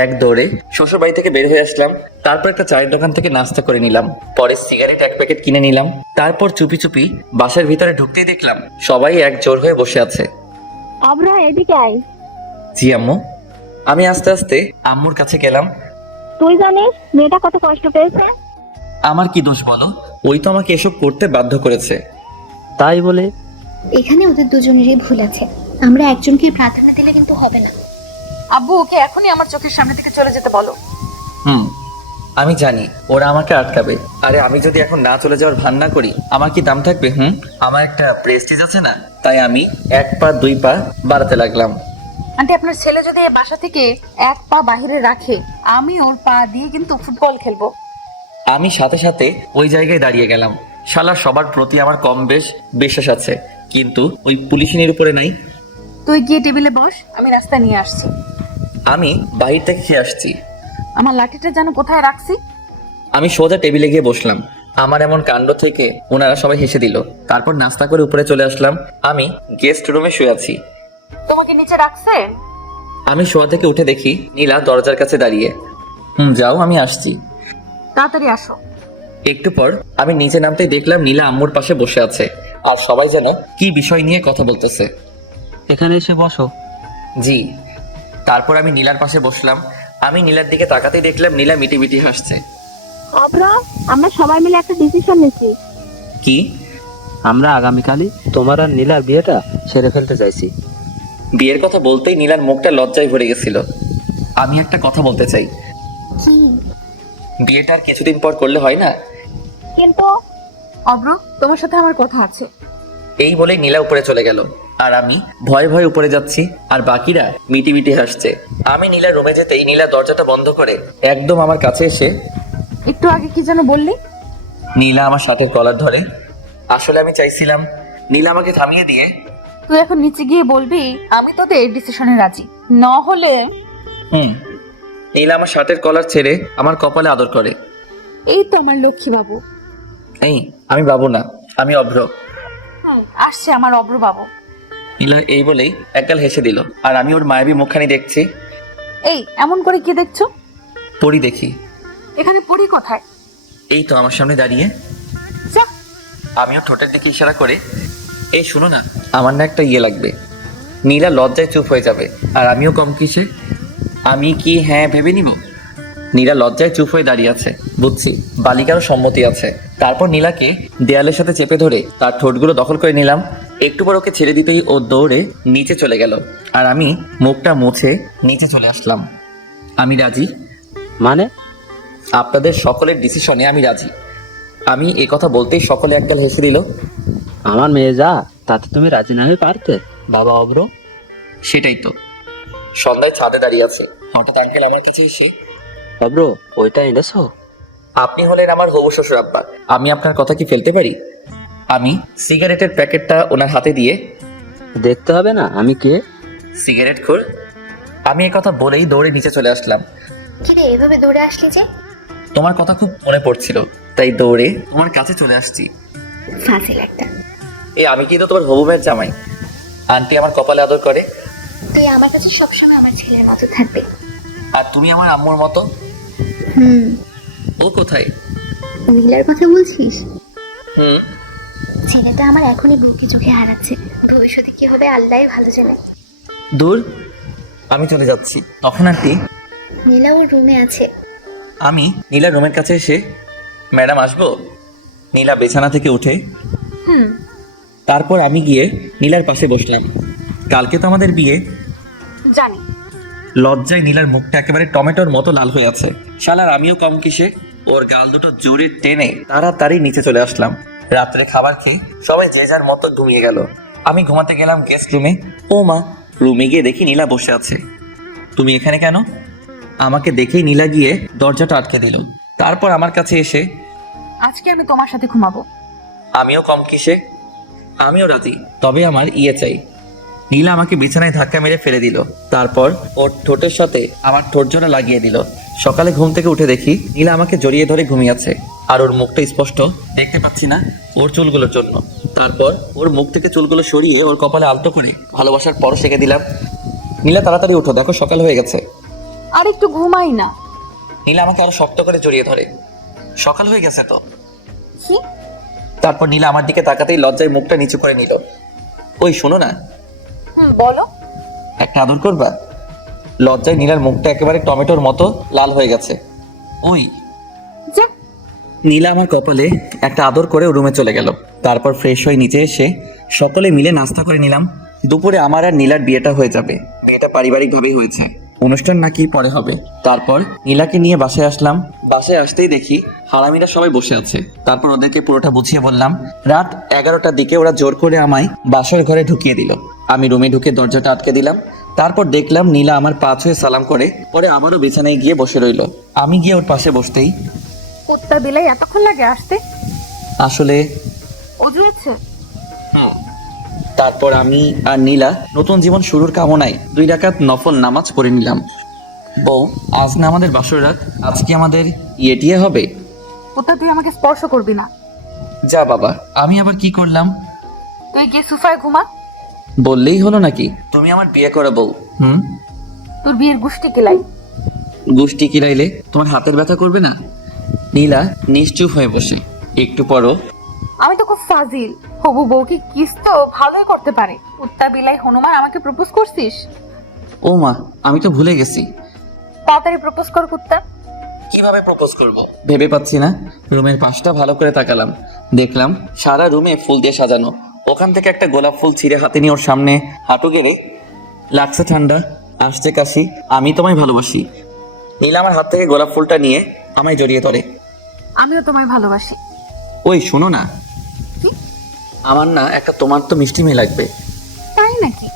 এক দৌড়ে শ্বশুর বাড়ি থেকে বের হয়ে আসলাম। তারপর একটা চায়ের দোকান থেকে নাস্তা করে নিলাম। পরে সিগারেট এক প্যাকেট কিনে নিলাম। তারপর চুপি চুপি বাসার ভিতরে ঢুকতেই দেখলাম সবাই এক জোর হয়ে বসে আছে। অভ্র এদিকে আয়। জি আম্মু। আমি আস্তে আস্তে আম্মুর কাছে গেলাম। তুই জানিস মেয়েটা কত কষ্ট পেয়েছে? আমার কি দোষ বলো? ওই তো আমাকে এসব করতে বাধ্য করেছে। তাই বলে এখানে ওদের দুজনেরই ভুল আছে, আমরা একজনকে প্রার্থনা দিলে কিন্তু হবে না। আব্বু, ওকে এখনই আমার চোখের সামনে থেকে চলে যেতে বলো। আমি জানি ওরা আমাকে আটকাবে। আরে আমি যদি এখন না চলে যাওয়ার ভান না করি আমার কি দাম থাকবে? আমার একটা প্রেস্টিজ আছে না? তাই আমি 1 পা 2 পা বাড়াতে লাগলাম। আন্টি, আপনার ছেলে যদি এই বাসা থেকে 1 পা বাইরে রাখে, আমি ওর পা দিয়ে কিন্তু ফুটবল খেলবো। আমি সাথে সাথে ওই জায়গায় দাঁড়িয়ে গেলাম। শালা সবার প্রতি আমার কম বেশ বিশ্বাস আছে, কিন্তু ওই পুলিশিনের উপরে নাই। তুই গিয়ে টেবিলে বস, আমি রাস্তা নিয়ে আসছি। আমি বাহির থেকে খেয়ে আসছি। আমার লাঠিটা যেন কোথায় রাখছি। আমি সোজা টেবিলে গিয়ে বসলাম। আমার এমন কাণ্ড থেকে ওনারা সবাই হেসে দিল। তারপর নাস্তা করে উপরে চলে আসলাম। আমি গেস্ট রুমে শুয়ে আছি। তোমাকে নিচে রাখছে? আমি শোয়া থেকে উঠে দেখি নীলা দরজার কাছে দাঁড়িয়ে। যাও, আমি আসছি। তাড়াতাড়ি আসো। একটু পর আমি নিচে নামতেই দেখলাম নীলা আম্মুর পাশে বসে আছে আর সবাই যেন কি বিষয় নিয়ে কথা বলতেছে। এখানে এসে বসো। জি। তারপর আমি নীলার পাশে বসলাম। আমি নীলার দিকে তাকাতেই দেখলাম নীলা মিটি মিটি হাসছে। অভ্র, আমরা সবাই মিলে একটা ডিসিশন নিয়েছি। কি? আমরা আগামীকালই তোমার আর নীলার বিয়েটা সেরে ফেলতে চাইছি। বিয়ের কথা বলতেই নীলার মুখটা লজ্জায় ভরে গেছিল। আমি একটা কথা বলতে চাই। কি? বিয়েটা আর কিছুদিন পর করলে হয় না? কিন্তু অব্র, তোমার সাথে আমার কথা আছে। এই বলেই নীলা উপরে চলে গেল আর আমি ভয়ে ভয়ে উপরে যাচ্ছি আর বাকিরা মিটি মিটি হাসছে। আমি নীলার রুমে যেতেই নীলা দরজাটা বন্ধ করে একদম আমার কাছে এসে, একটু আগে কি যেন বললি? নীলা আমার সাথে কলার ধরে। আসলে আমি চাইছিলাম নীলা আমাকে থামিয়ে দিয়ে, তুই এখন নিচে গিয়ে বলবি আমি তোদের ডিসিশনে রাজি, না হলে। নীলা আমার শার্টের কলার ছেড়ে আমার কপালে আদর করে। এই তো আমার লক্ষ্মী বাবু। এই, আমি বাবু না, আমি অভ্র। আসছে আমার অব্র বাবু। নীলা এই বলেই একগাল হেসে দিল আর আমি ওর মায়াবী মুখখানি দেখছি। এই, এমন করে কি দেখছো? পরি দেখি। এখানে পড়ি কোথায়? এই তো আমার সামনে দাঁড়িয়ে। যা। আমিও ঠোঁটের দিকে ইশারা করে, এই শুনো না, আমার না একটা লাগবে। নীলা লজ্জায় চুপ হয়ে যাবে আর আমিও কম কিসে। আমি কি হ্যাঁ ভেবে নিব? নীলা লজ্জায় চুপ হয়ে দাঁড়িয়ে আছে। বুঝছি বালিকারও সম্মতি আছে। তারপর নীলাকে দেয়ালের সাথে চেপে ধরে তার ঠোঁটগুলো দখল করে নিলাম। একটু পর ওকে ছেড়ে দিতেই ও দৌড়ে নিচে চলে গেল আর আমি মুখটা মুছে নিচে চলে আসলাম। আমি রাজি। মানে? আপনাদের সকলের ডিসিশনে আমি রাজি। আমি এ কথা বলতেই সকলে একগাল হেসে দিল। আমার মেয়ে যা, তাতে তুমি রাজি না হয়ে পারতে বাবা অব্র? সেটাই তো। সন্ধ্যায় ছাদে দাঁড়িয়ে আছে, হঠাৎ আঙ্কেল আমার কাছে এসে, অব্র ওইটা এনেছো? আপনি হলেন আমার হবু শ্বশুর আব্বা, আমি আপনার কথা কি ফেলতে পারি? আমি সিগারেটের প্যাকেটটা ওনার হাতে দিয়ে, দেখতে হবে না আমি কে? সিগারেট খোর। আমি এই কথা বলেই দৌড়ে নিচে চলে আসলাম। কিরে এভাবে দৌড়ে আসলি যে? তোমার কথা খুব মনে পড়ছিল, তাই দৌড়ে তোমার কাছে চলে আসছি। ফাজিল একটা। আমি কিন্তু তোমার হবু ভাইয়ের জামাই। আন্টি আমার কপালে আদর করে, তুই আমার কাছে সবসময় আমার ছেলের মতো থাকবি। আর তুমি আমার আম্মুর মতো। ও কোথায়? নীলার কথা বলছিস? হুম। ছেলেটা আমার এখনই বুকে চোখে হারাচ্ছে, ভবিষ্যতে কি হবে আল্লাহ ভালো জানে। দূর, আমি চলে যাচ্ছি। তখন আন্টি, নীলা ওর রুমে আছে। আমি নীলার রুমের কাছে এসে, ম্যাডাম আসবো? নীলা বিছানা থেকে উঠে, তারপর আমি গিয়ে নীলার পাশে বসলাম। কালকে তো আমাদের বিয়ে। জানি। লজ্জায় নীলার মুখটা একেবারে টমেটোর মতো লাল হয়ে আছে। শালার আমিও কম কিসে, ওর গাল দুটো জোরে টেনে তাড়াতাড়ি নিচে চলে আসলাম। রাত্রে খাবার খেয়ে সবাই যে যার মতো ঘুমিয়ে গেল। আমি ঘুমাতে গেলাম গেস্ট রুমে। ও মা, রুমে গিয়ে দেখি নীলা বসে আছে। তুমি এখানে কেন? আমাকে দেখেই নীলা গিয়ে দরজাটা আটকে দিল। তারপর আমার কাছে এসে, আজকে আমি তোমার সাথে ঘুমাবো। আমিও কম কিসে, আমিও রাজি, তবে আমার চাই। নীলা আমাকে বিছানায় ধাক্কা মেরে ফেলে দিল। তারপর ওর ঠোঁটের সাথে আমার ঠোঁট জোড়া লাগিয়ে দিল। সকালে ঘুম থেকে উঠে দেখি নীলা আমাকে জড়িয়ে ধরে ঘুমিয়ে আছে, আর ওর মুখটা স্পষ্ট দেখতে পাচ্ছি না ওর চুলগুলোর জন্য। তারপর ওর মুখ থেকে চুলগুলো সরিয়ে ওর কপালে আলতো করে ভালোবাসার পরশ এঁকে দিলাম। নীলা তাড়াতাড়ি উঠো, দেখো সকাল হয়ে গেছে। আর একটু ঘুমাই না। নীলা আমাকে আরো শক্ত করে জড়িয়ে ধরে, সকাল হয়ে গেছে তো। কি? তারপর নীলা আমার দিকে তাকাতেই লজ্জায় মুখটা নিচু করে নিল। ওই শোনো না, বলো। একটা আদর করবা? লজ্জায় নীলার মুখটা একেবারে টমেটোর মতো লাল হয়ে গেছে। ওই যে নীলা আমার কপালে একটা আদর করে রুমে চলে গেল। তারপর ফ্রেশ হয়ে নিচে এসে সকলে মিলে নাস্তা করে নিলাম। দুপুরে আমার আর নীলার বিয়েটা হয়ে যাবে। বিয়েটা পারিবারিকভাবেই হয়েছে, অনুষ্ঠান নাকি পরে হবে। তারপর নীলাকে নিয়ে বাসায় আসলাম। বাসায় আসতেই দেখি হারামিরা সবাই বসে আছে। তারপর ওদেরকে পুরোটা বুঝিয়ে বললাম। রাত 11টার দিকে ওরা জোর করে আমায় বাসর ঘরে ঢুকিয়ে দিল। আমি রুমে ঢুকে দরজাটা আটকে দিলাম। তারপর দেখলাম নীলা আমার পা ছুঁয়ে সালাম করে পরে আমারও বিছানায় গিয়ে বসে রইল। আমি গিয়ে ওর পাশে বসতেই, কুত্তা বিলাই এতক্ষণ লাগে আসতে? আসলে অজু হচ্ছে? তারপর আমি আর নীলা নতুন জীবন শুরুর কামনায় 2 রাকাত নফল নামাজ পড়ে নিলাম। বউ, আজ না আমাদের বাসর রাত, আজকে আমাদের ইয়েটিয়ে হবে। কুত্তা তুই আমাকে স্পর্শ করবি না। যা বাবা, আমি আবার কি করলাম? তুই গিয়ে সোফায় ঘুমা। বললেই হলো নাকি? তুমি আমার বিয়ে করা বউ। তোর বিয়ের গুষ্টি কিলাই। গুষ্টি কিলাইলে তোমার হাতের ব্যথা করবে না? নীলা নিশ্চুপ হয়ে বসে। একটু পরও, আমি তো খুব ফাজিল। হবু বউ কি কিস তো ভালোই করতে পারে। কুত্তা বিলাই হনুমান আমাকে প্রপোজ করছিস? ও মা, আমি তো ভুলে গেছি। তাড়াতাড়ি প্রপোজ কর কুত্তা। কিভাবে প্রপোজ করব ভেবে পাচ্ছি না। রুমের পাশটা ভালো করে তাকালাম, দেখলাম সারা রুমে ফুল দিয়ে সাজানো। ওখান থেকে একটা গোলাপ ফুল ছিঁড়ে হাতে নিয়ে ওর সামনে হাঁটু গেড়ে, লাগছে ঠান্ডা, আসছে কাশি, আমি তোমায় ভালোবাসি। নীলা আমার হাত থেকে গোলাপ ফুলটা নিয়ে আমায় জড়িয়ে ধরে। আমিও তোমায় ভালোবাসি। ওই শোনো না, আমার না একটা তোমার তো মিষ্টি মেয়ে লাগবে। তাই নাকি?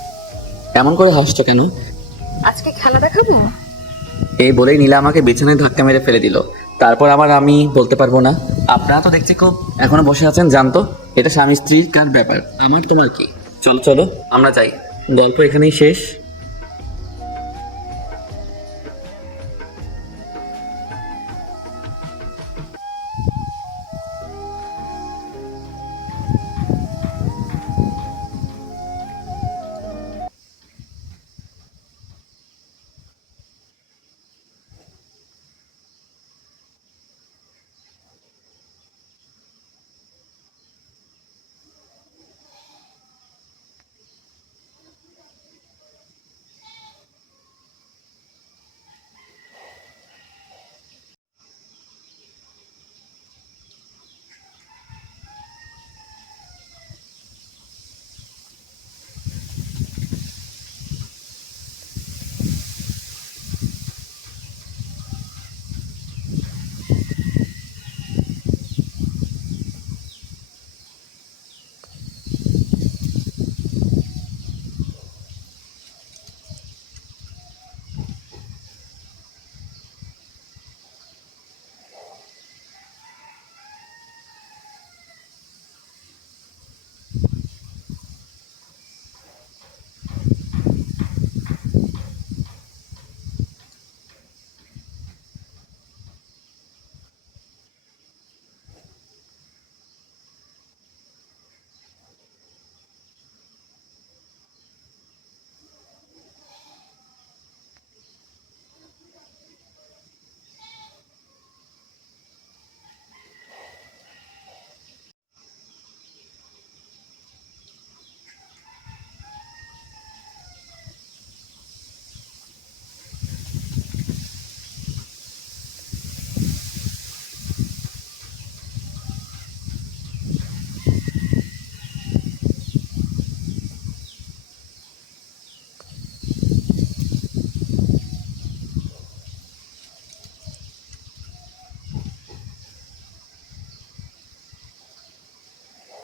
এমন করে হাসছো কেন? আজকে খেলা দেখাবো? এই বলেই নীলা আমাকে বিছানায় ধাক্কা মেরে ফেলে দিল। তারপর আবার আমি বলতে পারবো না। আপনারা তো দেখছি খুব এখনো বসে আছেন, জানতো এটা স্বামী স্ত্রীর কার ব্যাপার, আমার তোমার কি? চলো চলো আমরা যাই, গল্প এখানেই শেষ।